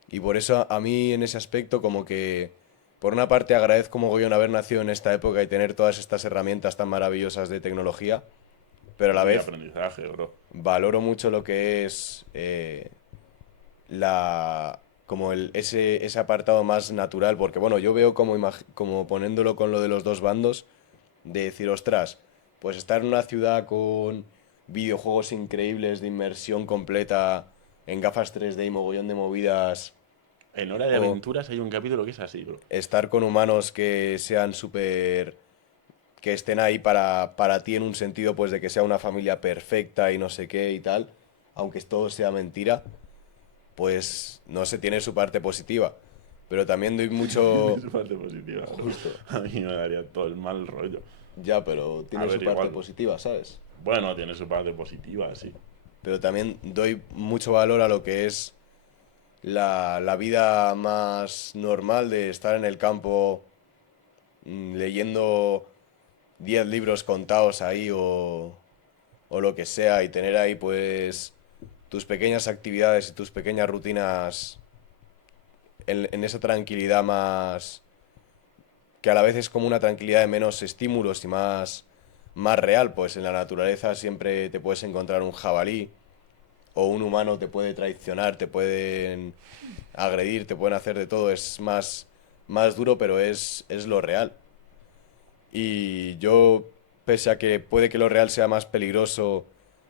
Y por eso a mí en ese aspecto como que, por una parte agradezco mogollón haber nacido en esta época y tener todas estas herramientas tan maravillosas de tecnología, pero a la Y de vez aprendizaje, bro. valoro mucho lo que es como ese apartado más natural, porque bueno, yo veo como poniéndolo con lo de los dos bandos, de decir, ostras, pues estar en una ciudad con videojuegos increíbles de inmersión completa, en gafas 3D y mogollón de movidas, En Hora de o Aventuras hay un capítulo que es así, bro. estar con humanos que sean súper, que estén ahí para ti en un sentido pues de que sea una familia perfecta y no sé qué y tal, aunque todo sea mentira, pues no sé, tiene su parte positiva. Pero también doy Tiene mucho... su parte positiva, bro. Justo. A mí me daría todo el mal rollo. Ya, pero A tiene su ver, parte igual. positiva, ¿sabes? Bueno, tiene su parte positiva, sí. Pero también doy mucho valor a lo que es la vida más normal de estar en el campo leyendo 10 libros contados ahí o lo que sea y tener ahí pues tus pequeñas actividades y tus pequeñas rutinas en esa tranquilidad más que a la vez es como una tranquilidad de menos estímulos y más real, pues en la naturaleza siempre te puedes encontrar un jabalí o un humano te puede traicionar, te pueden agredir, te pueden hacer de todo, es más duro, pero es lo real. Y yo, pese a que puede que lo real sea más peligroso,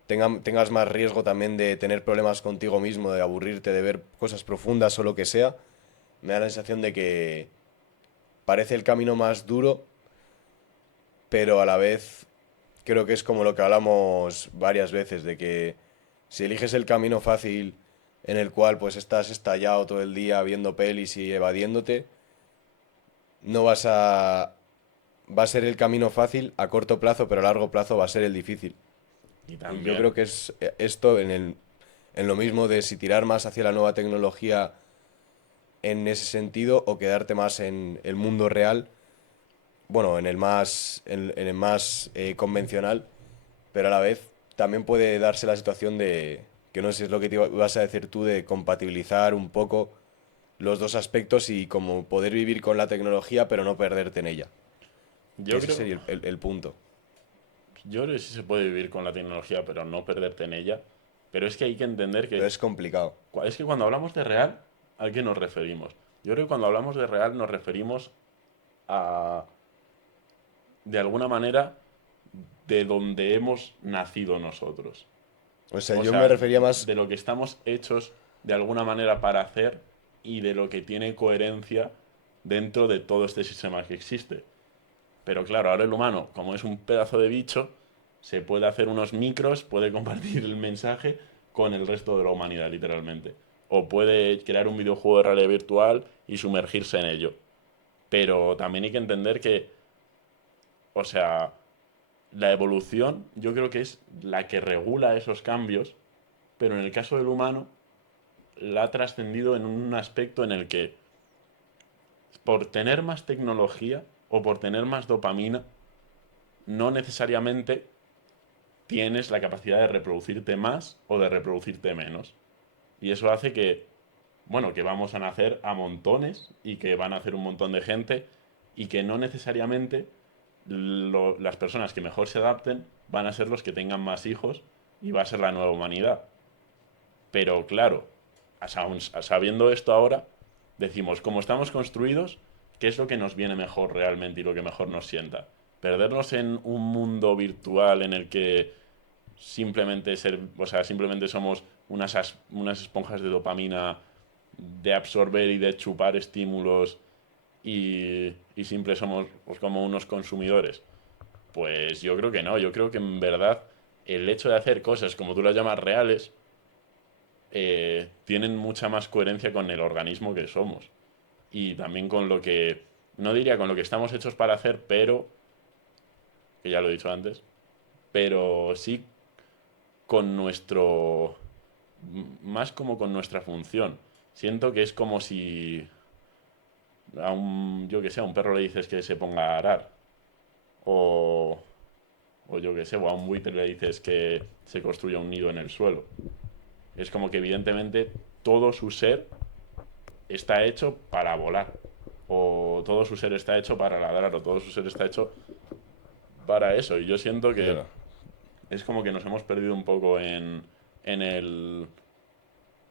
tengas más riesgo también de tener problemas contigo mismo, de aburrirte, de ver cosas profundas o lo que sea, me da la sensación de que parece el camino más duro, pero a la vez creo que es como lo que hablamos varias veces, de que si eliges el camino fácil en el cual pues estás estallado todo el día viendo pelis y evadiéndote, no vas a... Va a ser el camino fácil a corto plazo, pero a largo plazo va a ser el difícil. Y Y yo también, creo que es esto en lo mismo de si tirar más hacia la nueva tecnología en ese sentido o quedarte más en el mundo real, bueno, en el más convencional, pero a la vez también puede darse la situación de, que no sé si es lo que te ibas a decir tú, de compatibilizar un poco los dos aspectos y como poder vivir con la tecnología pero no perderte en ella. Que yo ese creo, sería el punto. yo creo que sí se puede vivir con la tecnología, pero no perderte en ella. Pero es que hay que entender Pero que, es complicado. es que cuando hablamos de real, ¿a qué nos referimos? Yo creo que cuando hablamos de real nos referimos a, de alguna manera, de donde hemos nacido nosotros. O sea, O yo me sea, refería más... de lo que estamos hechos de alguna manera para hacer y de lo que tiene coherencia dentro de todo este sistema que existe. Pero claro, ahora el humano, como es un pedazo de bicho, se puede hacer unos micros, puede compartir el mensaje con el resto de la humanidad, literalmente. O puede crear un videojuego de realidad virtual y sumergirse en ello. Pero también hay que entender que, o sea, la evolución yo creo que es la que regula esos cambios, pero en el caso del humano la ha trascendido en un aspecto en el que por tener más tecnología o por tener más dopamina, no necesariamente tienes la capacidad de reproducirte más o de reproducirte menos. Y eso hace que, bueno, que vamos a nacer a montones y que van a nacer un montón de gente y que no necesariamente las personas que mejor se adapten van a ser los que tengan más hijos y va a ser la nueva humanidad. Pero claro, sabiendo esto ahora, decimos, como estamos construidos, ¿qué es lo que nos viene mejor realmente y lo que mejor nos sienta? Perdernos en un mundo virtual en el que simplemente somos unas esponjas de dopamina de absorber y de chupar estímulos y siempre somos pues, como unos consumidores. Pues yo creo que no, yo creo que en verdad el hecho de hacer cosas como tú las llamas reales tienen mucha más coherencia con el organismo que somos y también con lo que, no diría con lo que estamos hechos para hacer, pero, que ya lo he dicho antes, pero sí con más como con nuestra función. Siento que es como si yo que sé, a un perro le dices que se ponga a arar, o, o yo que sé, o a un buitre le dices que se construya un nido en el suelo. Es como que evidentemente todo su ser está hecho para volar, o todo su ser está hecho para ladrar, o todo su ser está hecho para eso. Y yo siento que Claro. es como que nos hemos perdido un poco en el,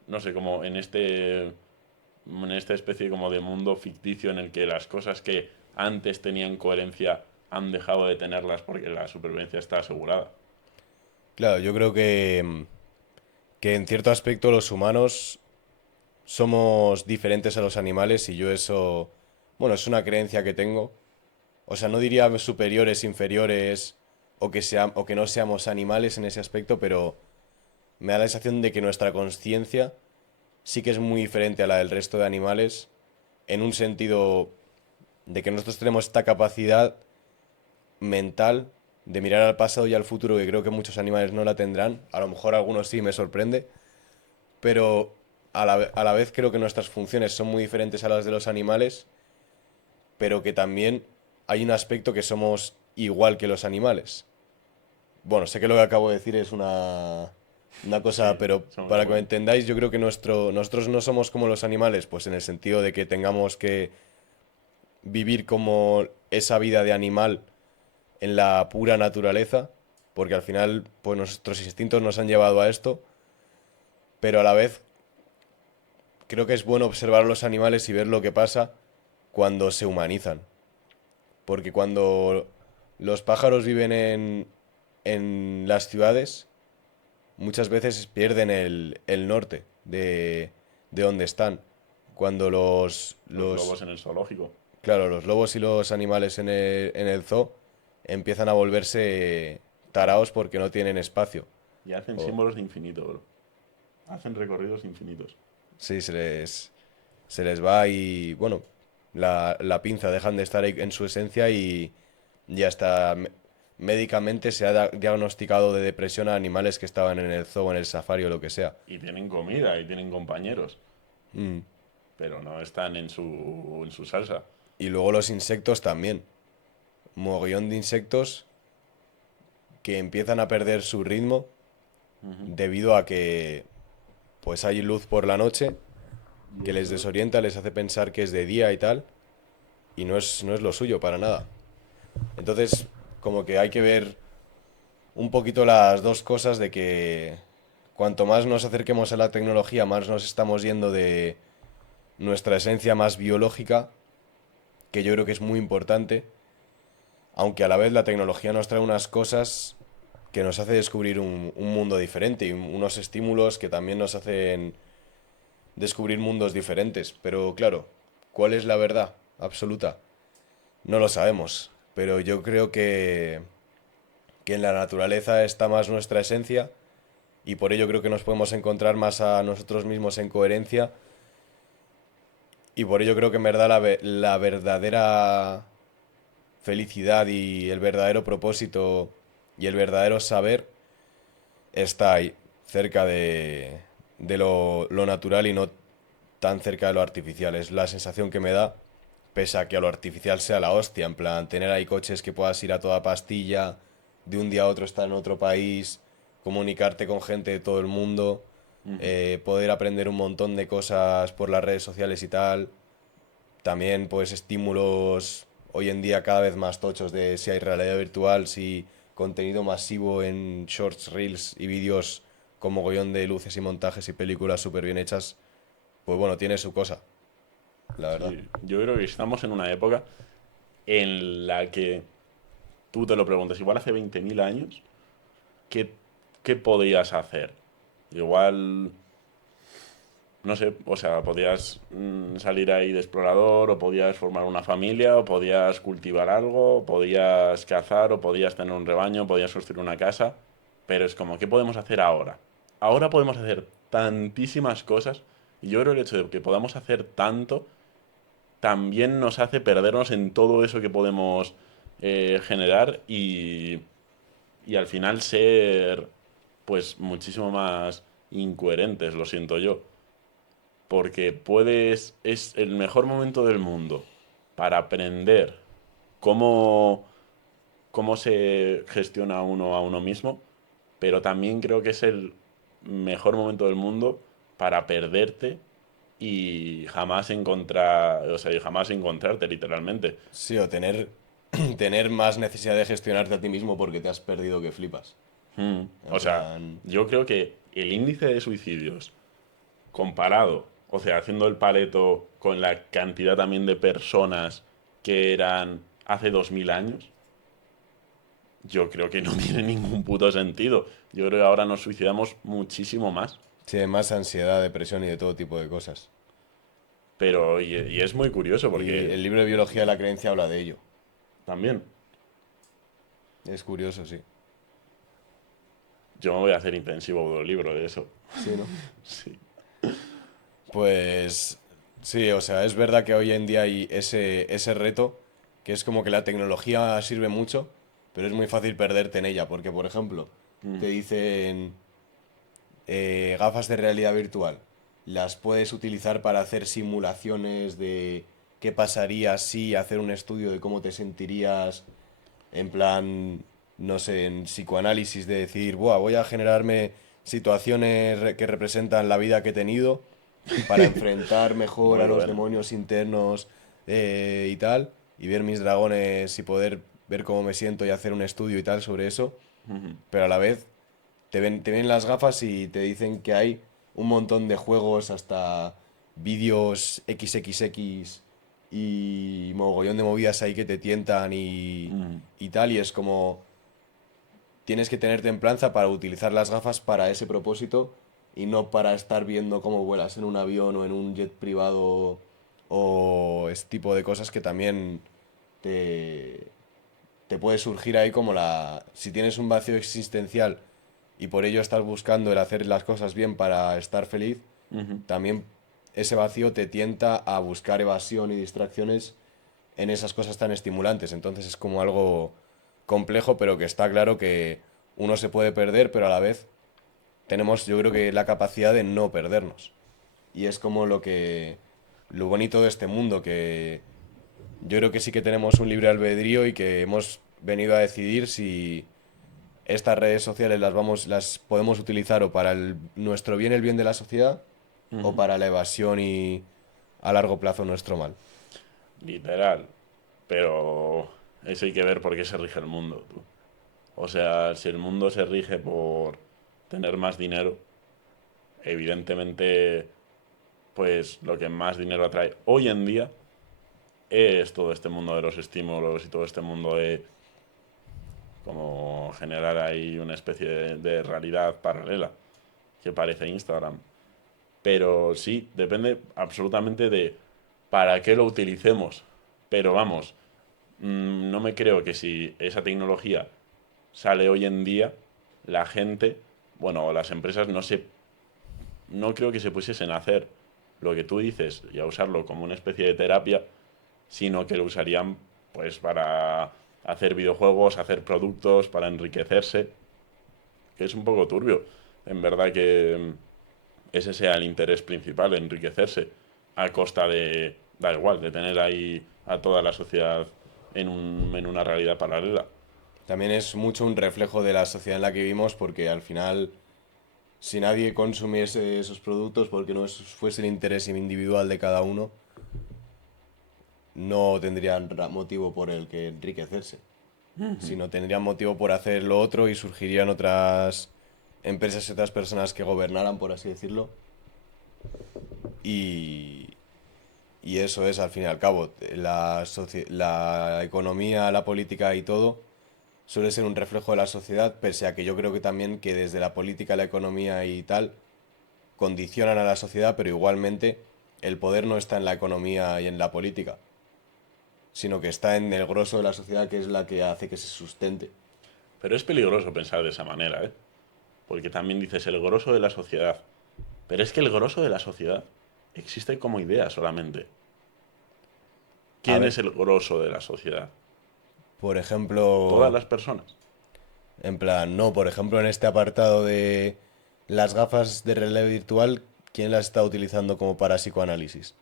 no sé, como en esta especie como de mundo ficticio en el que las cosas que antes tenían coherencia han dejado de tenerlas porque la supervivencia está asegurada. Claro, yo creo que en cierto aspecto los humanos somos diferentes a los animales y yo eso, bueno, es una creencia que tengo. O sea, no diría superiores, inferiores o que no seamos animales en ese aspecto, pero me da la sensación de que nuestra conciencia sí que es muy diferente a la del resto de animales en un sentido de que nosotros tenemos esta capacidad mental de mirar al pasado y al futuro que creo que muchos animales no la tendrán. A lo mejor algunos sí, me sorprende, pero a la vez creo que nuestras funciones son muy diferentes a las de los animales, pero que también hay un aspecto que somos igual que los animales. Bueno, sé que lo que acabo de decir es una cosa, Sí, pero somos para que me iguales. entendáis, yo creo que nosotros no somos como los animales, pues en el sentido de que tengamos que vivir como esa vida de animal en la pura naturaleza, porque al final, pues nuestros instintos nos han llevado a esto, pero a la vez creo que es bueno observar a los animales y ver lo que pasa cuando se humanizan. Porque cuando los pájaros viven en las ciudades, muchas veces pierden el norte de donde están. Cuando Los lobos en el zoológico. claro, los lobos y los animales en el zoo empiezan a volverse taraos porque no tienen espacio. Y hacen O- símbolos de infinito, bro. Hacen recorridos infinitos. sí, se les va y, bueno, la pinza, dejan de estar ahí en su esencia y hasta médicamente se ha diagnosticado de depresión a animales que estaban en el zoo, en el safari o lo que sea. Y tienen comida y tienen compañeros. Mm. Pero no están en su salsa. Y luego los insectos también. Mogollón de insectos que empiezan a perder su ritmo debido a que pues hay luz por la noche Y que les eso, desorienta, les hace pensar que es de día y tal, y no es lo suyo para nada. Entonces, como que hay que ver un poquito las dos cosas de que cuanto más nos acerquemos a la tecnología, más nos estamos yendo de nuestra esencia más biológica, que yo creo que es muy importante, aunque a la vez la tecnología nos trae unas cosas que nos hace descubrir un mundo diferente y unos estímulos que también nos hacen descubrir mundos diferentes. Pero claro, ¿cuál es la verdad absoluta? No lo sabemos, pero yo creo que en la naturaleza está más nuestra esencia y por ello creo que nos podemos encontrar más a nosotros mismos en coherencia y por ello creo que en verdad la verdadera felicidad y el verdadero propósito y el verdadero saber está ahí, cerca de lo natural y no tan cerca de lo artificial. Es la sensación que me da, pese a que a lo artificial sea la hostia. En plan, tener ahí coches que puedas ir a toda pastilla, de un día a otro estar en otro país, comunicarte con gente de todo el mundo, poder aprender un montón de cosas por las redes sociales y tal. También pues estímulos hoy en día cada vez más tochos de si hay realidad virtual, si contenido masivo en shorts, reels y vídeos con mogollón de luces y montajes y películas súper bien hechas, pues bueno, tiene su cosa, la verdad. Sí, yo creo que estamos en una época en la que tú te lo preguntas, igual hace 20.000 años, ¿qué, qué podías hacer? Igual, no sé, o sea, podías salir ahí de explorador, o podías formar una familia, o podías cultivar algo, o podías cazar, o podías tener un rebaño, o podías construir una casa, pero es como, ¿qué podemos hacer ahora? Ahora podemos hacer tantísimas cosas, y yo creo el hecho de que podamos hacer tanto también nos hace perdernos en todo eso que podemos generar y al final ser pues muchísimo más incoherentes, lo siento yo. Porque es el mejor momento del mundo para aprender cómo, cómo se gestiona uno a uno mismo, pero también creo que es el mejor momento del mundo para perderte y jamás encontrar, o sea, y jamás encontrarte literalmente. Sí, o tener más necesidad de gestionarte a ti mismo porque te has perdido que flipas. En O sea, plan, yo creo que el índice de suicidios comparado, o sea, haciendo el paleto con la cantidad también de personas que eran hace 2000 años, yo creo que no tiene ningún puto sentido. Yo creo que ahora nos suicidamos muchísimo más. sí, hay más ansiedad, depresión y de todo tipo de cosas. Pero, y es muy curioso Y porque el libro de Biología de la Creencia habla de ello. también Es curioso, sí. yo me voy a hacer intensivo de libro de eso. Sí, ¿no? Sí. Pues sí, o sea, es verdad que hoy en día hay ese reto, que es como que la tecnología sirve mucho, pero es muy fácil perderte en ella, porque por ejemplo, te dicen gafas de realidad virtual, las puedes utilizar para hacer simulaciones de qué pasaría si hacer un estudio de cómo te sentirías en plan, no sé, en psicoanálisis de decir, buah, voy a generarme situaciones que representan la vida que he tenido para enfrentar mejor Muy a los bueno. demonios internos y tal, y ver mis dragones y poder ver cómo me siento y hacer un estudio y tal sobre eso, pero a la vez te ven las gafas y te dicen que hay un montón de juegos, hasta vídeos XXX y mogollón de movidas ahí que te tientan y tal, y es como tienes que tener templanza para utilizar las gafas para ese propósito y no para estar viendo cómo vuelas en un avión o en un jet privado o ese tipo de cosas que también te, te puede surgir ahí como la... Si tienes un vacío existencial y por ello estás buscando el hacer las cosas bien para estar feliz, también ese vacío te tienta a buscar evasión y distracciones en esas cosas tan estimulantes. Entonces es como algo complejo, pero que está claro que uno se puede perder, pero a la vez tenemos, yo creo que la capacidad de no perdernos. Y es como lo bonito de este mundo, que yo creo que sí que tenemos un libre albedrío y que hemos venido a decidir si estas redes sociales las podemos utilizar o para nuestro bien, el bien de la sociedad, o para la evasión y a largo plazo nuestro mal. Literal. Pero eso hay que ver por qué se rige el mundo, tú. O sea, si el mundo se rige por tener más dinero, evidentemente, pues lo que más dinero atrae hoy en día es todo este mundo de los estímulos y todo este mundo de como generar ahí una especie de realidad paralela que parece Instagram. Pero sí, depende absolutamente de para qué lo utilicemos. Pero vamos, no me creo que si esa tecnología sale hoy en día, la gente, bueno, las empresas no creo que se pusiesen a hacer lo que tú dices y a usarlo como una especie de terapia, sino que lo usarían pues para hacer videojuegos, hacer productos, para enriquecerse, que es un poco turbio. En verdad ese sea el interés principal, enriquecerse, a costa de, da igual, de tener ahí a toda la sociedad en una realidad paralela. También es mucho un reflejo de la sociedad en la que vivimos porque al final, si nadie consumiese esos productos porque no fuese el interés individual de cada uno, no tendrían motivo por el que enriquecerse, sino tendrían motivo por hacer lo otro y surgirían otras empresas y otras personas que gobernaran, por así decirlo. Y, y eso es, al fin y al cabo, la economía, la política y todo suele ser un reflejo de la sociedad, pese a que yo creo que también que desde la política, la economía y tal, condicionan a la sociedad, pero igualmente el poder no está en la economía y en la política, sino que está en el grosso de la sociedad, que es la que hace que se sustente. Pero es peligroso pensar de esa manera, ¿eh? Porque también dices el grosso de la sociedad. Pero es que el grosso de la sociedad existe como idea solamente. A ¿Quién ver, es el grosso de la sociedad? por Todas ejemplo, las personas. en plan, no, por ejemplo, en este apartado de las gafas de realidad virtual, ¿quién las está utilizando como para psicoanálisis?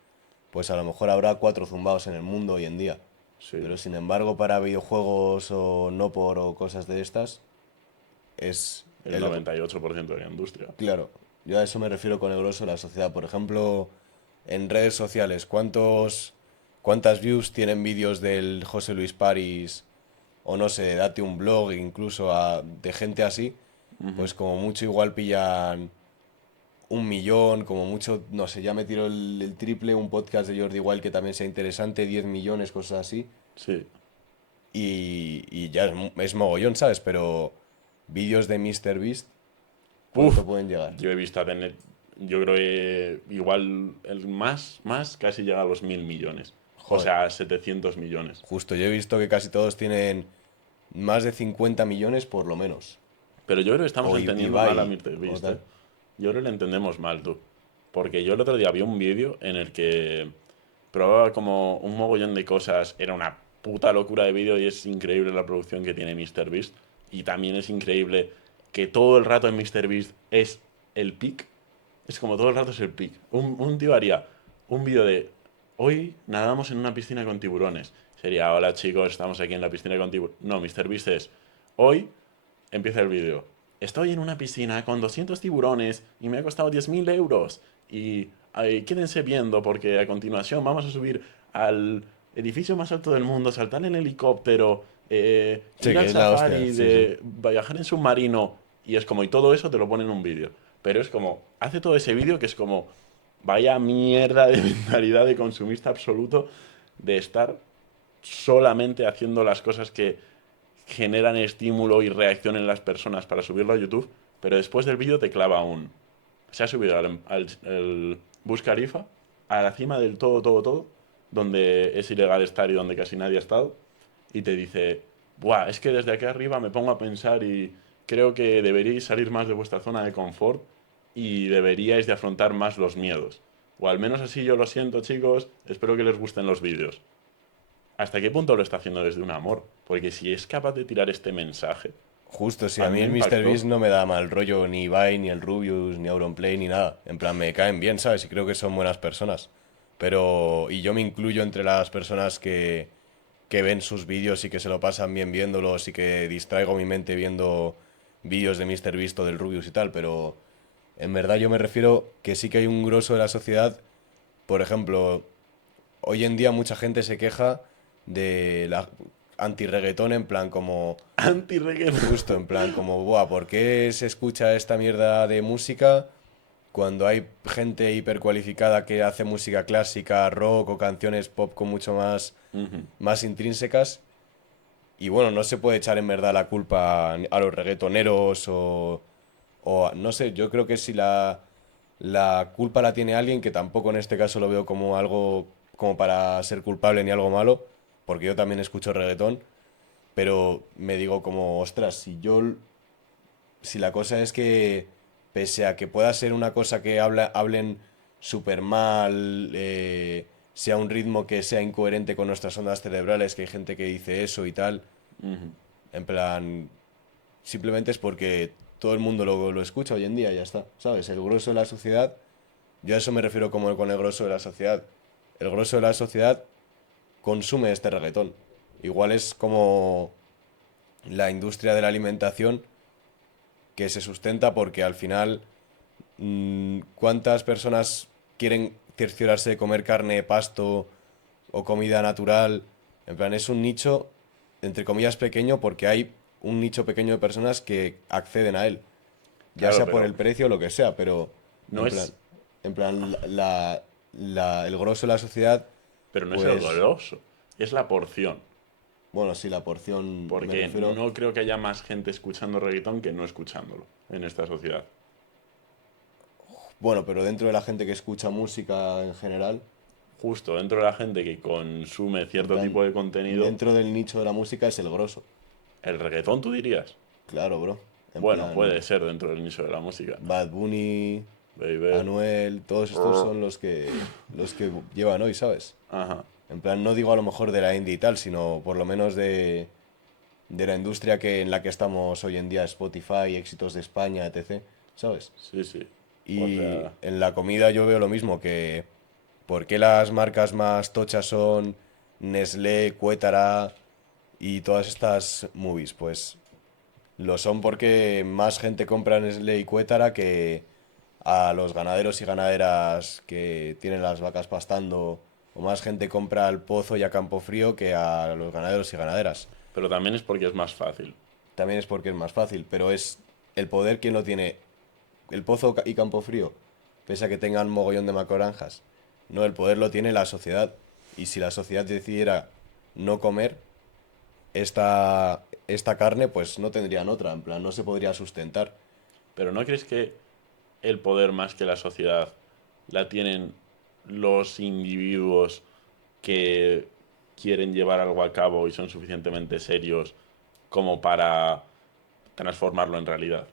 Pues a lo mejor habrá 4 zumbados en el mundo hoy en día. Sí, Pero sin embargo, para videojuegos o no por o cosas de estas, es el 98% de la industria. claro, yo a eso me refiero con el grosso de la sociedad. Por ejemplo, en redes sociales, ¿cuántas views tienen vídeos del José Luis París? O no sé, date un blog incluso de gente así. Pues como mucho igual pillan 1 millón, como mucho, no sé, ya me tiro el triple, un podcast de Jordi Wild que también sea interesante, 10 millones, cosas así. Sí. Y ya es mogollón, ¿sabes? Pero vídeos de MrBeast, Uf, ¿cuánto pueden llegar? yo he visto a tener, yo creo que igual el más casi llega a los 1.000 millones. O Joder, sea, 700 millones. justo, yo he visto que casi todos tienen más de 50 millones por lo menos. Pero yo creo que estamos O entendiendo mal a Ibai, o MrBeast, ¿eh? tal. Yo creo que le entendemos mal, tú. Porque yo el otro día vi un vídeo en el que probaba como un mogollón de cosas. Era una puta locura de vídeo y es increíble la producción que tiene MrBeast. Y también es increíble que todo el rato en MrBeast es el pic. Es como todo el rato es el pic. Un tío haría un vídeo de hoy nadamos en una piscina con tiburones. Sería, hola chicos, estamos aquí en la piscina con tiburones. No, MrBeast es hoy empieza el vídeo. Estoy en una piscina con 200 tiburones y me ha costado 10.000 euros. Y quédense viendo porque a continuación vamos a subir al edificio más alto del mundo, saltar en helicóptero, Sí, ir que al es la hostia, safari, sí, sí. de viajar en submarino. Y es como, y todo eso te lo pone en un vídeo. Pero es como, hace todo ese vídeo que es como, vaya mierda de mentalidad de consumista absoluto de estar solamente haciendo las cosas que generan estímulo y reacción en las personas para subirlo a YouTube, pero después del vídeo te clava un... Se ha subido al Burj Khalifa, a la cima del todo, donde es ilegal estar y donde casi nadie ha estado, y te dice, buah, es que desde aquí arriba me pongo a pensar y creo que deberíais salir más de vuestra zona de confort y deberíais de afrontar más los miedos. O al menos así yo lo siento, chicos, espero que les gusten los vídeos. ¿Hasta qué punto lo está haciendo desde un amor? Porque si es capaz de tirar este mensaje, Justo, sí, a a mí mí me el impactó. MrBeast no me da mal rollo, ni Ibai, ni el Rubius, ni Auronplay, ni nada. En plan, me caen bien, ¿sabes? Y creo que son buenas personas. Pero, y yo me incluyo entre las personas que ven sus vídeos y que se lo pasan bien viéndolos y que distraigo mi mente viendo vídeos de MrBeast o del Rubius y tal, pero en verdad yo me refiero que sí que hay un grosso de la sociedad. Por ejemplo, hoy en día mucha gente se queja de la anti-reggaetón en plan como Anti-reggaeton. justo en plan como, buah, ¿por qué se escucha esta mierda de música cuando hay gente hipercualificada que hace música clásica, rock o canciones pop con mucho más intrínsecas? Y bueno, no se puede echar en verdad la culpa a los reggaetoneros no sé, yo creo que si la culpa la tiene alguien, que tampoco en este caso lo veo como algo como para ser culpable ni algo malo, porque yo también escucho reggaetón, pero me digo como, ostras, si la cosa es que, pese a que pueda ser una cosa que hablen súper mal, sea un ritmo que sea incoherente con nuestras ondas cerebrales, que hay gente que dice eso y tal, en plan, simplemente es porque todo el mundo lo escucha hoy en día y ya está, ¿sabes? El grueso de la sociedad, yo a eso me refiero como con el grueso de la sociedad. El grueso de la sociedad consume este reggaetón. Igual es como la industria de la alimentación que se sustenta porque al final, ¿cuántas personas quieren cerciorarse de comer carne, pasto o comida natural? En plan, es un nicho, entre comillas, pequeño porque hay un nicho pequeño de personas que acceden a él, ya Claro, sea por pero el precio o lo que sea, pero no en plan, es, el grosso de la sociedad, pero no es el pues, grosso, es la porción. bueno, sí, la porción, me Porque refiero, no creo que haya más gente escuchando reggaetón que no escuchándolo en esta sociedad. bueno, pero dentro de la gente que escucha música en general, Justo dentro de la gente que consume en cierto plan, tipo de contenido, dentro del nicho de la música es el grosso. el reggaetón tú dirías. Claro, bro. En Bueno, plan, puede ser dentro del nicho de la música. Bad Bunny, Baby. Anuel, todos estos son los que llevan hoy, ¿sabes? Ajá. En plan, no digo a lo mejor de la indie y tal, sino por lo menos de la industria en la que estamos hoy en día, Spotify, éxitos de España, etc. ¿Sabes? Sí, sí. O Y sea, en la comida yo veo lo mismo, que ¿por qué las marcas más tochas son Nestlé, Cuétara y todas estas movies? Pues lo son porque más gente compra Nestlé y Cuétara que a los ganaderos y ganaderas que tienen las vacas pastando, o más gente compra al Pozo y a Campofrío que a los ganaderos y ganaderas. pero también es porque es más fácil. También es porque es más fácil, pero es el poder quien lo tiene. El Pozo y Campofrío, pese a que tengan mogollón de macroranjas. No, el poder lo tiene la sociedad. Y si la sociedad decidiera no comer esta carne, pues no tendrían otra. En plan, no se podría sustentar. Pero ¿no crees que el poder más que la sociedad la tienen los individuos que quieren llevar algo a cabo y son suficientemente serios como para transformarlo en realidad?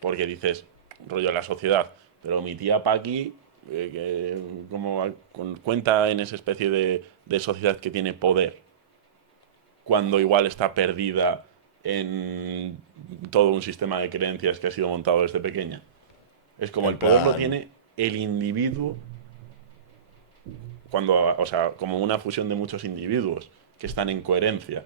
Porque dices, rollo la sociedad, pero mi tía Paqui, que como cuenta en esa especie de sociedad que tiene poder, cuando igual está perdida en todo un sistema de creencias que ha sido montado desde pequeña. Es como En el poder lo plan, tiene el individuo cuando, o sea, como una fusión de muchos individuos que están en coherencia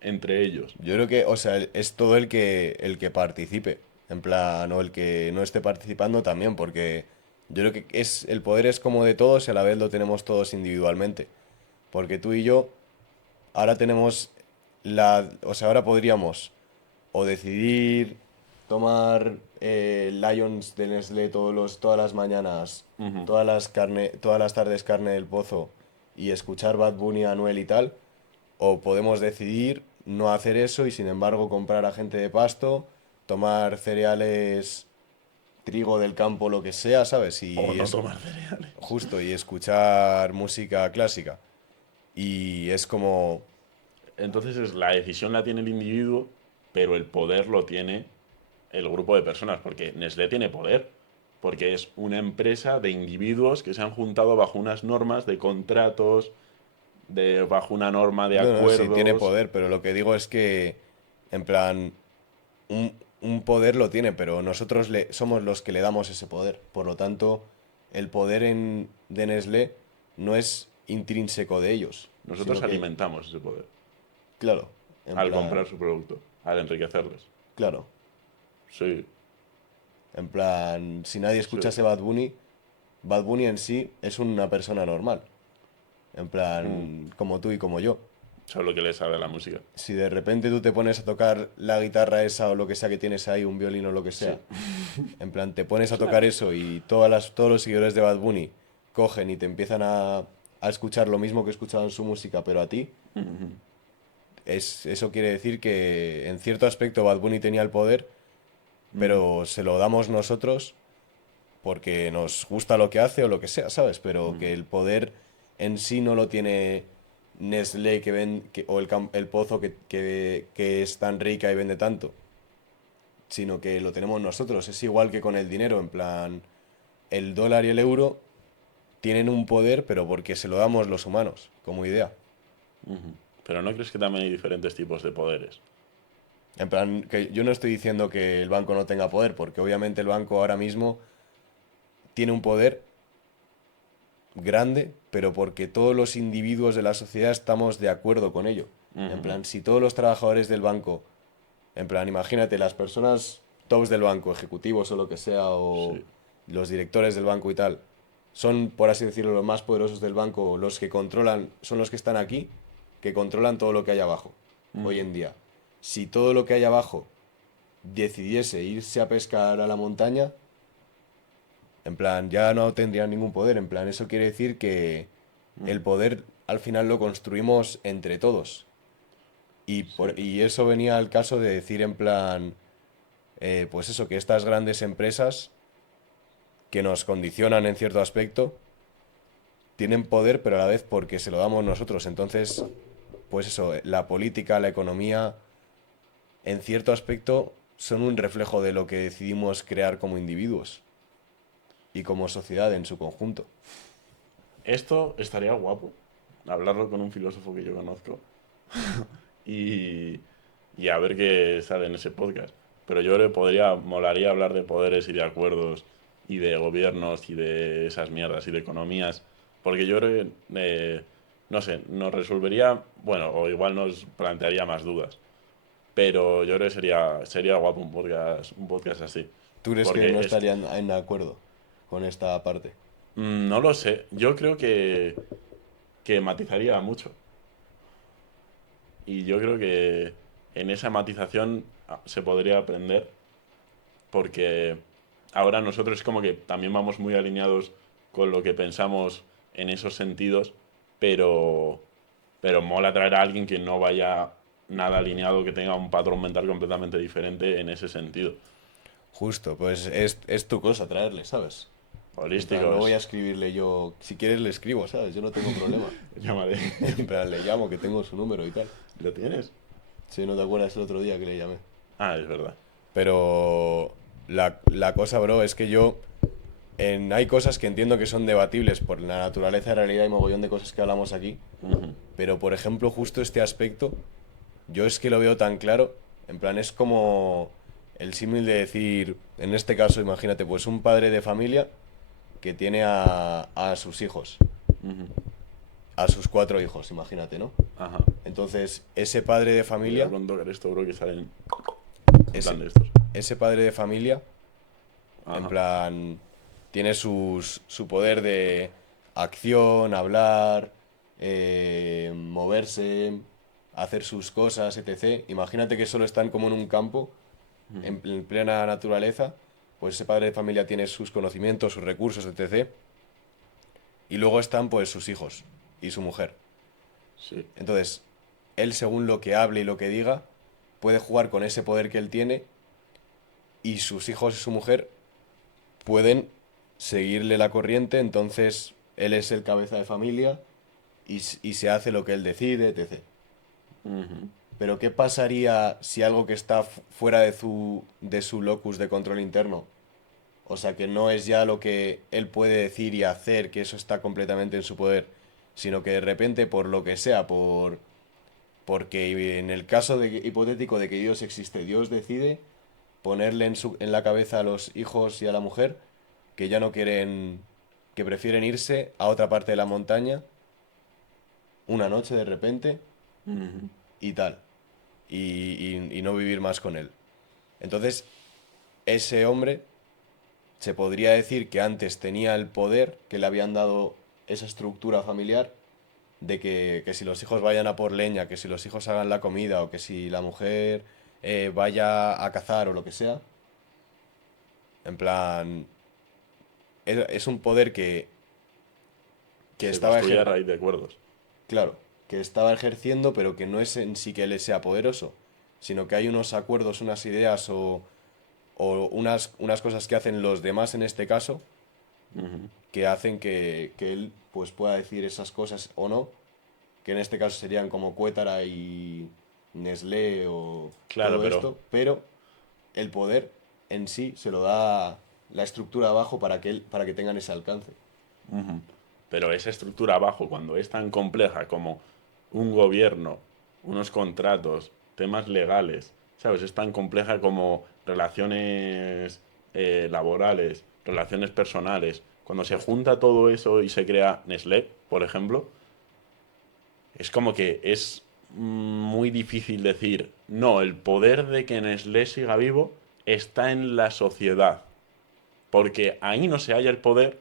entre ellos. yo creo que, o sea, es todo el que participe. En plan, o el que no esté participando también, porque yo creo que el poder es como de todos y a la vez lo tenemos todos individualmente. Porque tú y yo ahora tenemos o sea, ahora podríamos o decidir tomar Lions de Nestlé todas las mañanas, Ujú. todas las tardes carne del pozo y escuchar Bad Bunny, Anuel y tal, o podemos decidir no hacer eso y sin embargo comprar a gente de pasto, tomar cereales, trigo del campo, lo que sea, ¿sabes? O Y no es tomar cereales. justo, y escuchar música clásica. Y es como, Entonces la decisión la tiene el individuo, pero el poder lo tiene el grupo de personas, porque Nestlé tiene poder, porque es una empresa de individuos que se han juntado bajo unas normas de contratos, bajo una norma de no, no, sí, tiene acuerdos. poder, pero lo que digo es que, en plan, un poder lo tiene, pero nosotros somos los que le damos ese poder. Por lo tanto, el poder de Nestlé no es intrínseco de ellos, Nosotros sino que, alimentamos ese poder claro, en al comprar plan, su producto, al enriquecerles. claro, Sí, en plan, si nadie sí. escuchase Bad Bunny en sí es una persona normal, en Mm. plan, como tú y como yo. Solo que le sabe la música. Si de repente tú te pones a tocar la guitarra esa o lo que sea que tienes ahí, un violín o lo que Sí. sea, en plan, te pones a tocar eso y todos los seguidores de Bad Bunny cogen y te empiezan a escuchar lo mismo que escuchaban su música, pero a ti, eso quiere decir que en cierto aspecto Bad Bunny tenía el poder, pero se lo damos nosotros porque nos gusta lo que hace o lo que sea, ¿sabes? Pero que el poder en sí no lo tiene Nestlé o el Pozo que es tan rica y vende tanto, sino que lo tenemos nosotros. Es igual que con el dinero, en plan, el dólar y el euro tienen un poder, pero porque se lo damos los humanos, como idea. Ujú. Pero ¿no crees que también hay diferentes tipos de poderes? En plan, que yo no estoy diciendo que el banco no tenga poder, porque obviamente el banco ahora mismo tiene un poder grande, pero porque todos los individuos de la sociedad estamos de acuerdo con ello. En plan, si todos los trabajadores del banco, en plan, imagínate, las personas tops del banco, ejecutivos o lo que sea, o Sí. los directores del banco y tal, son, por así decirlo, los más poderosos del banco, los que controlan, son los que están aquí, que controlan todo lo que hay abajo, hoy en día. Si todo lo que hay abajo decidiese irse a pescar a la montaña, en plan, ya no tendrían ningún poder. En plan, eso quiere decir que el poder al final lo construimos entre todos. Y eso venía al caso de decir en plan, pues eso, que estas grandes empresas que nos condicionan en cierto aspecto, tienen poder, pero a la vez porque se lo damos nosotros. Entonces, pues eso, la política, la economía, en cierto aspecto, son un reflejo de lo que decidimos crear como individuos y como sociedad en su conjunto. Esto estaría guapo, hablarlo con un filósofo que yo conozco y, y a ver qué sale en ese podcast. Pero yo creo que molaría hablar de poderes y de acuerdos y de gobiernos y de esas mierdas y de economías, porque yo creo que, no sé, nos resolvería, bueno, o igual nos plantearía más dudas, pero yo creo que sería guapo un podcast así. ¿Tú crees que no Porque es, estarían en acuerdo con esta parte? no lo sé, yo creo que matizaría mucho. Y yo creo que en esa matización se podría aprender porque ahora nosotros es como que también vamos muy alineados con lo que pensamos en esos sentidos, pero, pero mola traer a alguien que no vaya nada alineado, que tenga un patrón mental completamente diferente en ese sentido. Justo, pues es tu cosa traerle, ¿sabes? En plan, no voy a Holísticos, escribirle yo, si quieres le escribo, ¿sabes? Yo no tengo problema. llamaré. En plan, le llamo, que tengo su número y tal. ¿Lo tienes? Si no te acuerdas el otro día que le llamé. Ah, es verdad. Pero la cosa, bro, es que yo... hay cosas que entiendo que son debatibles por la naturaleza de la realidad y mogollón de cosas que hablamos aquí. Ujú. Pero, por ejemplo, justo este aspecto, yo es que lo veo tan claro. En plan, es como el símil de decir, en este caso, imagínate, pues un padre de familia que tiene a sus hijos, a sus 4 hijos, imagínate, ¿no? Ajá. Entonces, ese padre de Cuidado familia, con tocar esto, bro, que salen en ese, plan de estos. ese padre de familia, en Ajá. plan, tiene su poder de acción, hablar, moverse, hacer sus cosas, etc. Imagínate que solo están como en un campo, en plena naturaleza, pues ese padre de familia tiene sus conocimientos, sus recursos, etc. Y luego están pues sus hijos y su mujer. Sí. Entonces, él según lo que hable y lo que diga, puede jugar con ese poder que él tiene y sus hijos y su mujer pueden seguirle la corriente, entonces él es el cabeza de familia y se hace lo que él decide, etc. Ujú. Pero ¿qué pasaría si algo que está fuera de su locus de control interno, o sea, que no es ya lo que él puede decir y hacer, que eso está completamente en su poder, sino que de repente, por lo que sea, porque en el caso hipotético de que Dios existe, Dios decide ponerle en la cabeza a los hijos y a la mujer que ya no quieren, que prefieren irse a otra parte de la montaña una noche de repente Ujú. y tal, y no vivir más con él. Entonces, ese hombre se podría decir que antes tenía el poder que le habían dado esa estructura familiar de que si los hijos vayan a por leña, que si los hijos hagan la comida o que si la mujer vaya a cazar o lo que sea, en plan, es un poder que Se estaba construye a raíz de acuerdos. claro, que estaba ejerciendo, pero que no es en sí que él sea poderoso, sino que hay unos acuerdos, unas ideas o unas cosas que hacen los demás en este caso, Ujú. que hacen que él pues pueda decir esas cosas o no, que en este caso serían como Cuétara y Nestlé o Claro, todo pero, esto, pero el poder en sí se lo da la estructura abajo para que tengan ese alcance. pero esa estructura abajo, cuando es tan compleja como un gobierno, unos contratos, temas legales ¿sabes? Es tan compleja como relaciones laborales, relaciones personales. Cuando se junta todo eso y se crea Nestlé, por ejemplo, es como que es muy difícil decir, no, el poder de que Nestlé siga vivo está en la sociedad, porque ahí no se halla el poder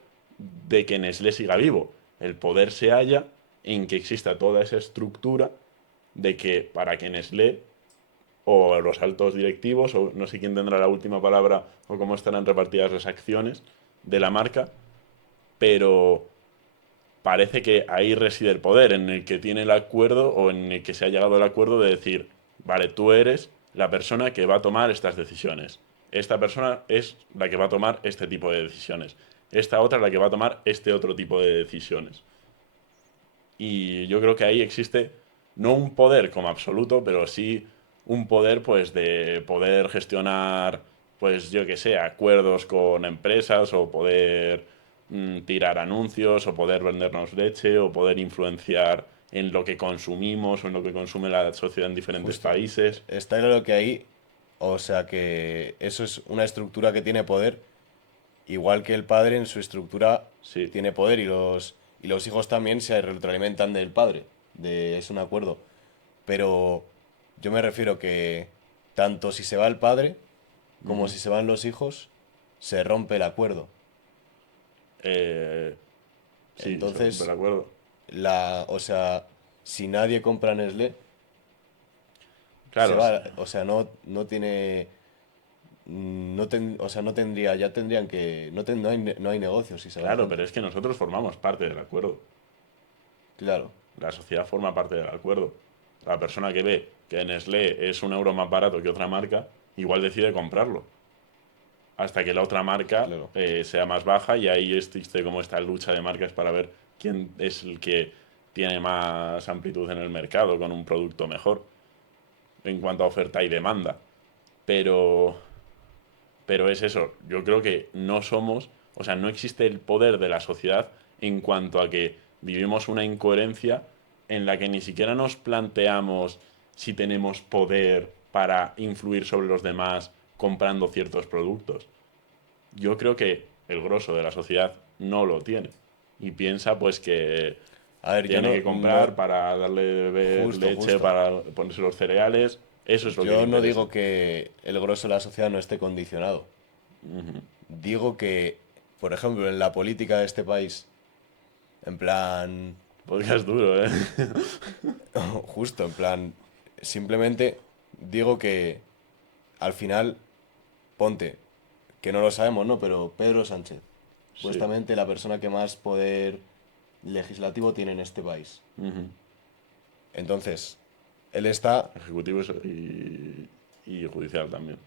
de que Nestlé siga vivo. El poder se halla en que exista toda esa estructura de que para que Nestlé o los altos directivos, o no sé quién tendrá la última palabra o cómo estarán repartidas las acciones de la marca, pero parece que ahí reside el poder, en el que tiene el acuerdo o en el que se ha llegado al acuerdo de decir, vale, tú eres la persona que va a tomar estas decisiones. Esta persona es la que va a tomar este tipo de decisiones. Esta otra es la que va a tomar este otro tipo de decisiones. Y yo creo que ahí existe no un poder como absoluto, pero sí un poder pues de poder gestionar, pues yo que sé, acuerdos con empresas o poder tirar anuncios o poder vendernos leche o poder influenciar en lo que consumimos o en lo que consume la sociedad en diferentes Justo. países. Está claro que ahí, o sea que eso es una estructura que tiene poder, igual que el padre en su estructura Sí. tiene poder y los hijos también se retroalimentan del padre, es un acuerdo. Pero yo me refiero que tanto si se va el padre como Ujú. si se van los hijos, se rompe el acuerdo. Eh, sí, se rompe el Entonces, acuerdo. o sea, si nadie compra Nestlé, se Claro, va, o sea, no tiene, o sea, no tendría, ya tendrían que, no hay negocios si se va claro, gente. pero es que nosotros formamos parte del acuerdo. Claro, La sociedad forma parte del acuerdo. La persona que ve que Nestlé es un euro más barato que otra marca, igual decide comprarlo. Hasta que la otra marca claro. sea más baja y ahí existe como esta lucha de marcas para ver quién es el que tiene más amplitud en el mercado con un producto mejor en cuanto a oferta y demanda. Pero, pero es eso, yo creo que no somos, o sea, no existe el poder de la sociedad en cuanto a que vivimos una incoherencia en la que ni siquiera nos planteamos si tenemos poder para influir sobre los demás comprando ciertos productos. Yo creo que el grosso de la sociedad no lo tiene y piensa pues que A ver, yo tiene no, que no, comprar para darle de beber justo, leche, justo. para ponerse los cereales, eso es lo que le Yo no interesa. digo que el grosso de la sociedad no esté condicionado. Digo que, por ejemplo, en la política de este país, en plan, Podcast duro, ¿eh? justo, en plan, simplemente digo que al final, ponte, que no lo sabemos, ¿no? Pero Pedro Sánchez, Sí. supuestamente la persona que más poder legislativo tiene en este país. Ujú. Entonces, él está, Ejecutivo y judicial también.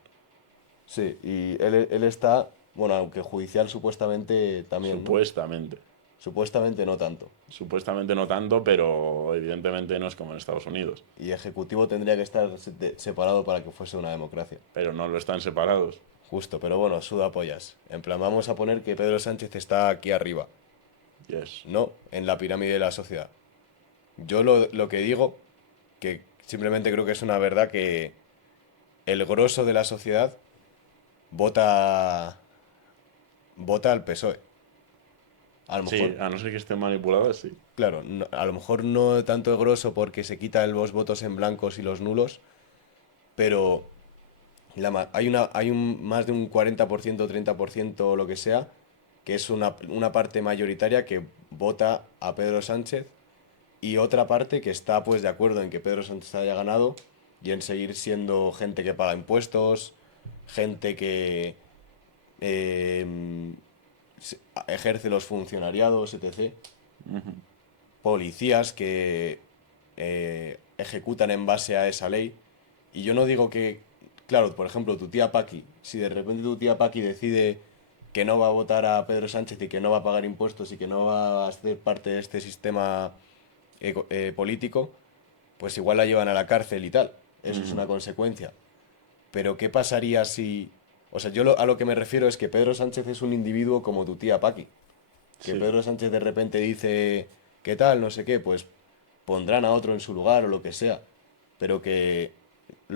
sí, y él está, bueno, aunque judicial supuestamente también, ¿no? Supuestamente. Supuestamente no tanto. Supuestamente no tanto, pero evidentemente no es como en Estados Unidos. Y ejecutivo tendría que estar separado para que fuese una democracia. Pero no lo están separados. Justo, pero bueno, suda pollas. En plan, vamos a poner que Pedro Sánchez está aquí arriba, Yes. no en la pirámide de la sociedad. Yo lo que digo, que simplemente creo que es una verdad, que el grosso de la sociedad vota, vota al PSOE. A lo Sí, mejor, a no ser que estén manipuladas, sí. claro, a lo mejor no tanto el grosso porque se quita los votos en blancos y los nulos, pero hay más de un 40%, 30% o lo que sea, que es una parte mayoritaria que vota a Pedro Sánchez y otra parte que está pues de acuerdo en que Pedro Sánchez haya ganado y en seguir siendo gente que paga impuestos, gente que eh, ejerce los funcionariados, etc. Policías que ejecutan en base a esa ley. Y yo no digo que, claro, por ejemplo, tu tía Paqui, si de repente tu tía Paqui decide que no va a votar a Pedro Sánchez y que no va a pagar impuestos y que no va a ser parte de este sistema político, pues igual la llevan a la cárcel y tal. Eso es una consecuencia. Pero ¿qué pasaría si... O sea, a lo que me refiero es que Pedro Sánchez es un individuo como tu tía Paqui. Que Sí. Pedro Sánchez de repente dice, ¿qué tal? No sé qué, pues pondrán a otro en su lugar o lo que sea. Pero que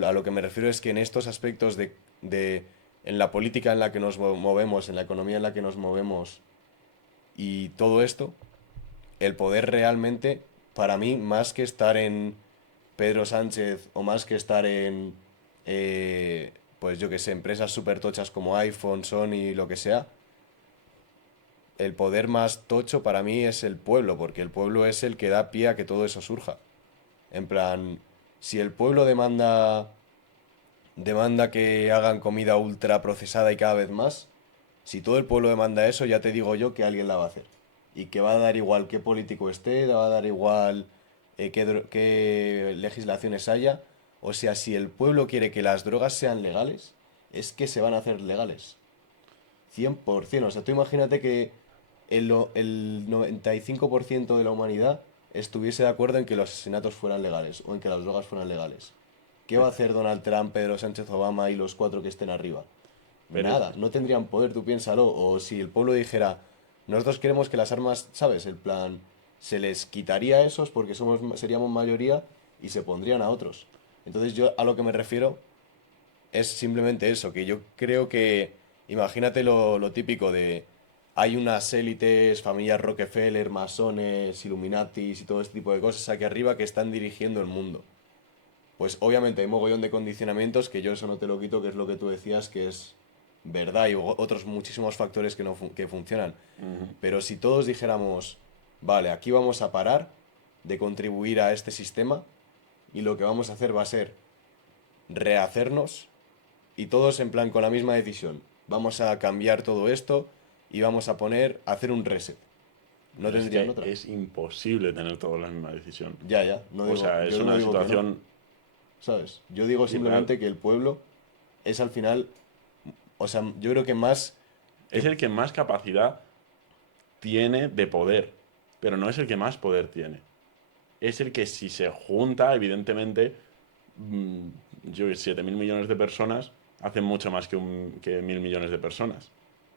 a lo que me refiero es que en estos aspectos en la política en la que nos movemos, en la economía en la que nos movemos y todo esto, el poder realmente, para mí, más que estar en Pedro Sánchez o más que estar en, pues yo que sé, empresas súper tochas como iPhone, Sony, lo que sea, el poder más tocho para mí es el pueblo, porque el pueblo es el que da pie a que todo eso surja. En plan, si el pueblo demanda que hagan comida ultra procesada y cada vez más, si todo el pueblo demanda eso, ya te digo yo que alguien la va a hacer. Y que va a dar igual qué político esté, va a dar igual qué legislaciones haya. O sea, si el pueblo quiere que las drogas sean legales, es que se van a hacer legales. 100%. O sea, tú imagínate que el 95% de la humanidad estuviese de acuerdo en que los asesinatos fueran legales o en que las drogas fueran legales. ¿Qué va a hacer Donald Trump, Pedro Sánchez Obama y los 4 que estén arriba? Pero Nada, no tendrían poder, tú piénsalo. O si el pueblo dijera, nosotros queremos que las armas, ¿sabes? El plan, se les quitaría a esos porque seríamos mayoría y se pondrían a otros. Entonces yo a lo que me refiero es simplemente eso, que yo creo que, imagínate lo típico de, hay unas élites, familias Rockefeller, masones, Illuminatis y todo este tipo de cosas aquí arriba que están dirigiendo el mundo. Pues obviamente hay mogollón de condicionamientos que yo eso no te lo quito, que es lo que tú decías, que es verdad y otros muchísimos factores que, no que funcionan. Pero si todos dijéramos, vale, aquí vamos a parar de contribuir a este sistema y lo que vamos a hacer va a ser rehacernos y todos en plan con la misma decisión. Vamos a cambiar todo esto y vamos a hacer un reset. No pero es tendrían que otra. es imposible tener todos la misma decisión. Ya, no O digo, sea, es yo no una digo que no, situación ¿sabes? Yo digo simplemente irreal. que el pueblo es al final, o sea, yo creo que más Es que el que más capacidad tiene de poder, pero no es el que más poder tiene. Es el que si se junta, evidentemente, mm, 7.000 millones de personas hacen mucho más que 1.000 millones de personas.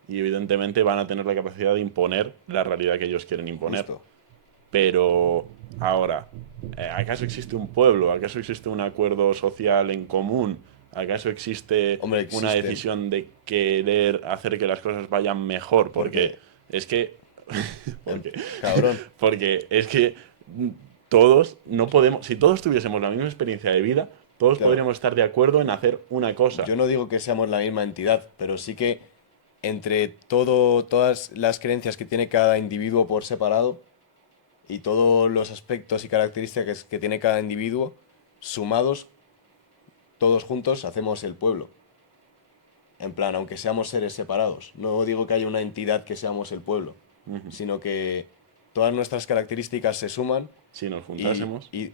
Y evidentemente van a tener la capacidad de imponer la realidad que ellos quieren imponer. justo. Pero ahora, ¿acaso existe un pueblo? ¿Acaso existe un acuerdo social en común? ¿Acaso existe Hombre, una existen. decisión de querer hacer que las cosas vayan mejor? Porque Porque, es que... em, porque, cabrón, porque es que todos no podemos... Si todos tuviésemos la misma experiencia de vida, todos claro, podríamos estar de acuerdo en hacer una cosa. yo no digo que seamos la misma entidad, pero sí que entre todas las creencias que tiene cada individuo por separado y todos los aspectos y características que tiene cada individuo, sumados, todos juntos hacemos el pueblo. En plan, aunque seamos seres separados. No digo que haya una entidad que seamos el pueblo, sino que todas nuestras características se suman Si nos y, juntásemos... y-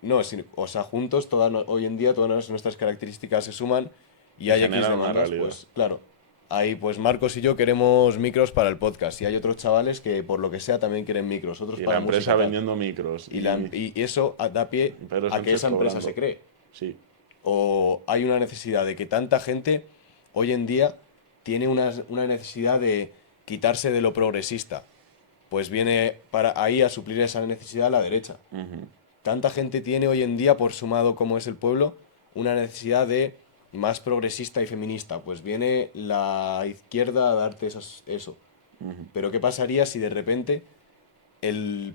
no, o sea, juntos, hoy en día todas nuestras características se suman y Y hay X generan una demandas, realidad. pues claro. Ahí, pues Marcos y yo queremos micros para el podcast y hay otros chavales que por lo que sea también quieren micros, otros Y para la empresa música tal. vendiendo micros. Y eso da pie Pedro a que Sánchez esa empresa cobrando. se cree. Sí. O hay una necesidad de que tanta gente hoy en día tiene una necesidad de quitarse de lo progresista. Pues viene para ahí a suplir esa necesidad la derecha. Tanta gente tiene hoy en día, por sumado como es el pueblo, una necesidad de más progresista y feminista. Pues viene la izquierda a darte eso. Pero ¿qué pasaría si de repente,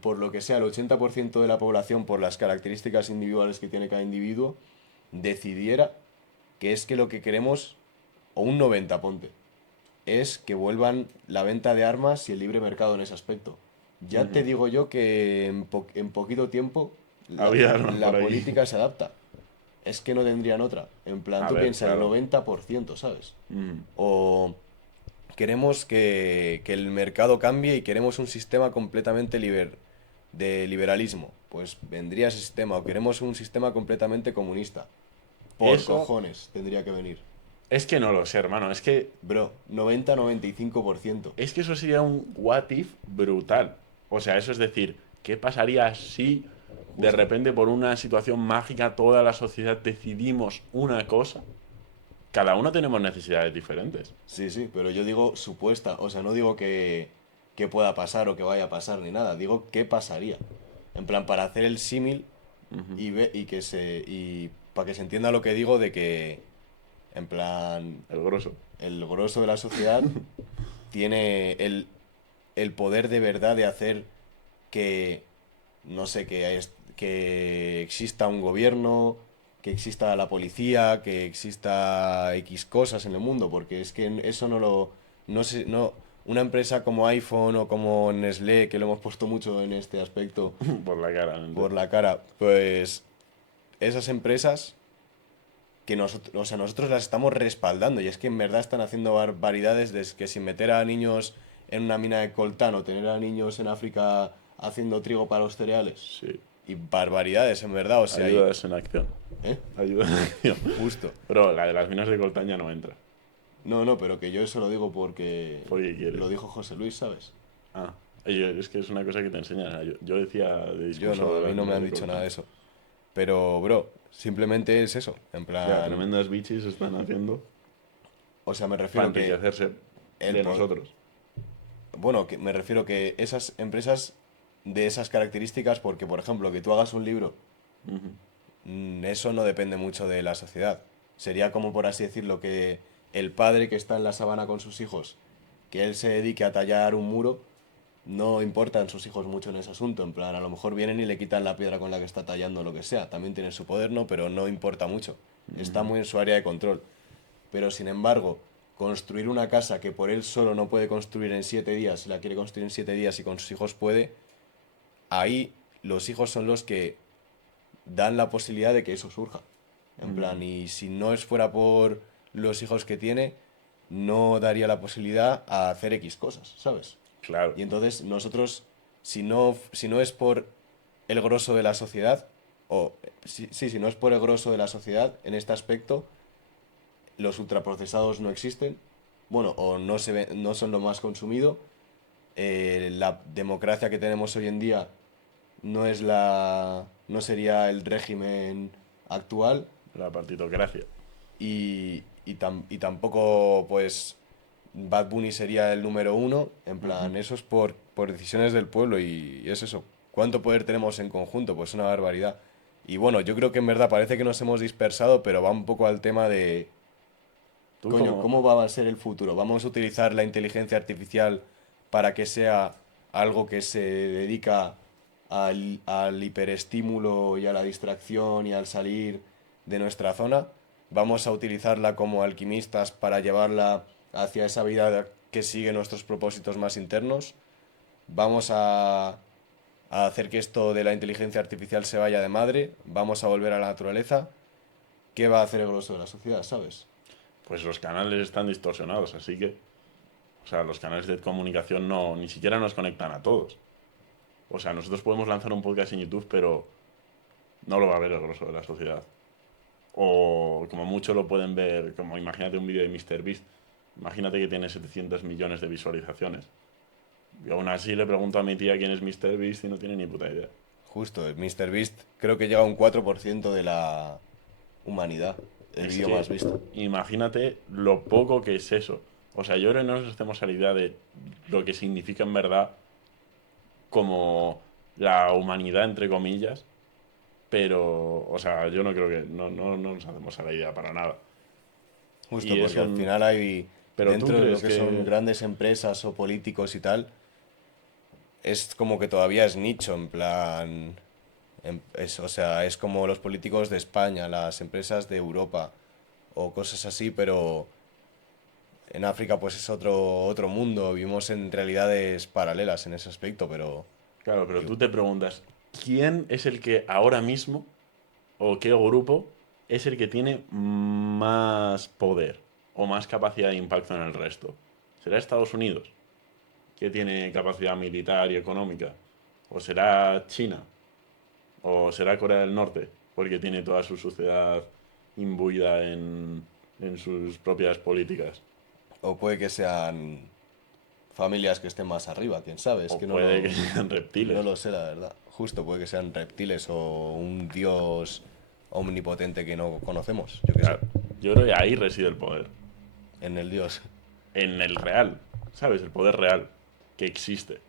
por lo que sea, el 80% de la población, por las características individuales que tiene cada individuo, decidiera que es que lo que queremos, o un 90 ponte, es que vuelvan la venta de armas y el libre mercado en ese aspecto? Ya te digo yo que en poquito tiempo Había armas la por ahí. política se adapta. Es que no tendrían otra. En plan, A tú ver, piensas el claro. 90%, ¿sabes? Mm. O queremos que el mercado cambie y queremos un sistema completamente de liberalismo. Pues vendría ese sistema. O queremos un sistema completamente comunista. Por Eso cojones tendría que venir. es que no lo sé, hermano. Bro, 90-95%. Es que eso sería un what if brutal. O sea, eso es decir, ¿qué pasaría si de repente por una situación mágica toda la sociedad decidimos una cosa? Cada uno tenemos necesidades diferentes. Sí, sí, pero yo digo supuesta. O sea, no digo que pueda pasar o que vaya a pasar ni nada. Digo qué pasaría. En plan, para hacer el símil y para que se entienda lo que digo de que, en plan, El grosso. el grosso de la sociedad tiene el poder de verdad de hacer que, no sé, que exista un gobierno, que exista la policía, que exista X cosas en el mundo, porque es que eso no sé, no, una empresa como iPhone o como Nestlé, que lo hemos puesto mucho en este aspecto Por la cara. por la cara, pues esas empresas que nosotros, o sea, nosotros las estamos respaldando y es que en verdad están haciendo barbaridades de que sin meter a niños en una mina de coltán o tener a niños en África haciendo trigo para los cereales. Sí. Y barbaridades, en verdad, o sea, Ayudas en acción. ¿eh? Ayuda en acción. Justo. Pero la de las minas de coltán ya no entra. No, no, pero que yo eso lo digo porque Porque quieres. lo dijo José Luis, ¿sabes? Ah. Es que es una cosa que te enseñan. Yo decía de Yo discurso no, de a las mí no me minas han de dicho coltán. nada de eso. Pero, bro, simplemente es eso, en Ya, plan... tremendas bichis están haciendo O sea, me para refiero que... enriquecerse el de po- nosotros. Bueno, que me refiero que esas empresas de esas características, porque, por ejemplo, que tú hagas un libro, eso no depende mucho de la sociedad. Sería como, por así decirlo, que el padre que está en la sabana con sus hijos, que él se dedique a tallar un muro, no importan sus hijos mucho en ese asunto. En plan, a lo mejor vienen y le quitan la piedra con la que está tallando, lo que sea. También tiene su poder, ¿no? Pero no importa mucho. Está muy en su área de control. Pero, sin embargo, construir una casa que por él solo no puede construir en 7 días, si la quiere construir en 7 días y con sus hijos puede, ahí los hijos son los que dan la posibilidad de que eso surja. En plan, y si no fuera por los hijos que tiene, no daría la posibilidad a hacer X cosas, ¿sabes? Claro. Y entonces nosotros, si no es por el grosso de la sociedad, o si no es por el grosso de la sociedad en este aspecto, los ultraprocesados no existen, bueno, o no son lo más consumido, la democracia que tenemos hoy en día no sería el régimen actual La partitocracia. y tampoco pues Bad Bunny sería el número uno, en plan, eso es por decisiones del pueblo y es eso. ¿Cuánto poder tenemos en conjunto? Pues una barbaridad. Y bueno, yo creo que en verdad parece que nos hemos dispersado, pero va un poco al tema de, ¿Tú coño, ¿cómo va a ser el futuro? ¿Vamos a utilizar la inteligencia artificial para que sea algo que se dedica al hiperestímulo y a la distracción y al salir de nuestra zona? ¿Vamos a utilizarla como alquimistas para llevarla hacia esa vida que sigue nuestros propósitos más internos? ¿Vamos a hacer que esto de la inteligencia artificial se vaya de madre? ¿Vamos a volver a la naturaleza? ¿Qué va a hacer el grosso de la sociedad, sabes? Pues los canales están distorsionados, así que, o sea, los canales de comunicación no, ni siquiera nos conectan a todos. O sea, nosotros podemos lanzar un podcast en YouTube, pero no lo va a ver el grosso de la sociedad. O como mucho lo pueden ver, como imagínate un vídeo de MrBeast. Imagínate que tiene 700 millones de visualizaciones. Y aún así le pregunto a mi tía quién es MrBeast y no tiene ni puta idea. Justo, el MrBeast creo que llega a un 4% de la humanidad, el Es vídeo que más visto. Imagínate lo poco que es eso. O sea, yo creo que no nos hacemos a la idea de lo que significa en verdad como la humanidad, entre comillas. Pero, o sea, yo no creo que. No nos hacemos a la idea para nada. Justo, Y es porque al un- final hay, Pero tú dentro de lo crees que que. son grandes empresas o políticos y tal, es como que todavía es nicho, en plan... o sea, es como los políticos de España, las empresas de Europa o cosas así, pero en África pues es otro mundo, vivimos en realidades paralelas en ese aspecto, pero... Claro, pero tú te preguntas, ¿quién es el que ahora mismo, o qué grupo, es el que tiene más poder o más capacidad de impacto en el resto? ¿Será Estados Unidos, que tiene capacidad militar y económica? ¿O será China? ¿O será Corea del Norte, porque tiene toda su sociedad imbuida en sus propias políticas? O puede que sean familias que estén más arriba, quién sabe, es ¿O que puede que sean reptiles? no lo sé, la verdad. Justo puede que sean reptiles o un dios omnipotente que no conocemos, yo qué sé, Claro, yo creo que ahí reside el poder. en el dios. En el real, ¿sabes? El poder real que existe.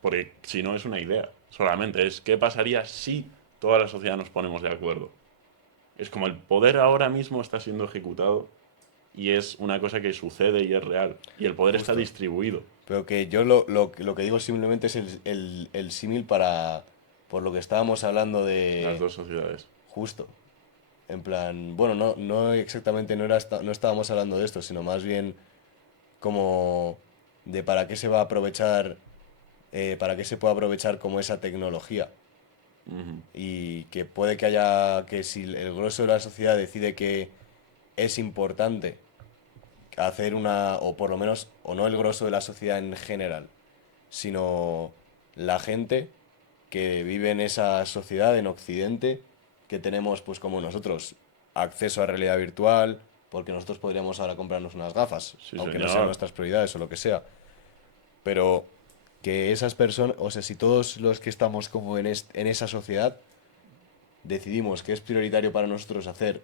Porque si no es una idea, solamente es qué pasaría si toda la sociedad nos ponemos de acuerdo. Es como el poder ahora mismo está siendo ejecutado y es una cosa que sucede y es real. Y el poder está Justo. distribuido. Pero que yo lo que digo simplemente es el símil para. Por lo que estábamos hablando de. Las dos sociedades. Justo. En plan. Bueno, no exactamente no estábamos hablando de esto, sino más bien como. De para qué se va a aprovechar. Para qué se puede aprovechar como esa tecnología. Ujú. Y que puede que haya. Que si el grueso de la sociedad decide que es importante hacer una. O por lo menos. O no el grueso de la sociedad en general, sino la gente que vive en esa sociedad en Occidente, que tenemos, pues como nosotros, acceso a realidad virtual, porque nosotros podríamos ahora comprarnos unas gafas, Sí, aunque no señor. sean nuestras prioridades o lo que sea. Pero que esas personas, o sea, si todos los que estamos como en esa sociedad decidimos que es prioritario para nosotros hacer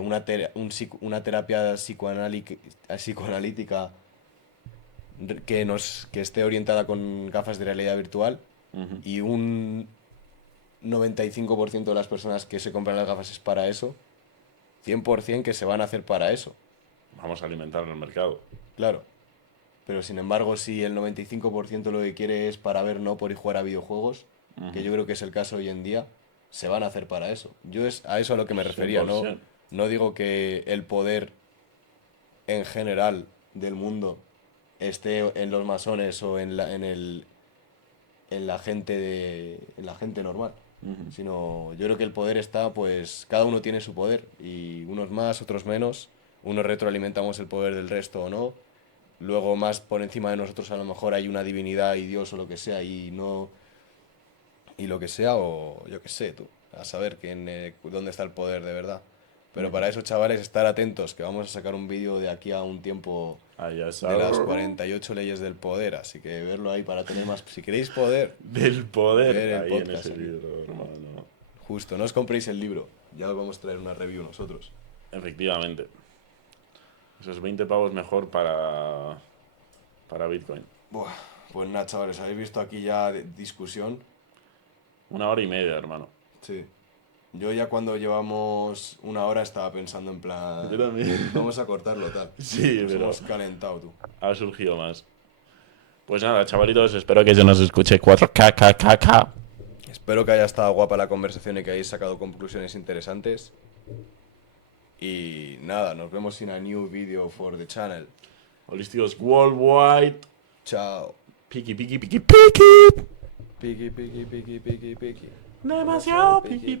una terapia psicoanalítica que esté orientada con gafas de realidad virtual, Ujú. y un 95% de las personas que se compran las gafas es para eso, 100% que se van a hacer para eso, Vamos a alimentar el mercado. claro. Pero sin embargo, si el 95% lo que quiere es para ver, no por ir jugar a videojuegos, que yo creo que es el caso hoy en día, se van a hacer para eso. Yo es a eso a lo que me refería, no, 100%. no digo que el poder en general del mundo esté en los masones o en la gente normal. Sino yo creo que el poder está, pues cada uno tiene su poder y unos más, otros menos. Unos retroalimentamos el poder del resto o no. Luego más por encima de nosotros a lo mejor hay una divinidad y Dios o lo que sea y no y lo que sea, o yo qué sé, tú, a saber dónde está el poder de verdad. Pero para eso, chavales, estar atentos, que vamos a sacar un vídeo de aquí a un tiempo Allá está. de las 48 leyes del poder, así que verlo ahí para tener más. Si queréis poder, Del poder. ver el Ahí en podcast ese aquí. libro, hermano. Justo, no os compréis el libro, ya os vamos a traer una review nosotros. Efectivamente. Esos 20 pavos mejor para Bitcoin. Buah, pues nada, chavales, habéis visto aquí ya discusión. 1 hora y media, hermano. Sí. Yo ya cuando llevamos una hora estaba pensando en plan. Yo también. Vamos a cortarlo tal. Sí, Nos pero hemos calentado, tú. ha surgido más. Pues nada, chavalitos, espero que se nos escuche 4K. Espero que haya estado guapa la conversación y que hayáis sacado conclusiones interesantes. Y nada, nos vemos en a new video for the channel. Holísticos worldwide. Chao. Piki. Piki, piki, piki, piki, piki. Demasiado piki.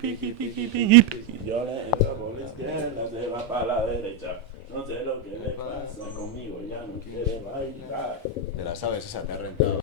Yo le entro por la izquierda, se va para la derecha. No sé lo que le pasa conmigo, ya no quiere bailar. Te la sabes esa, te ha rentado.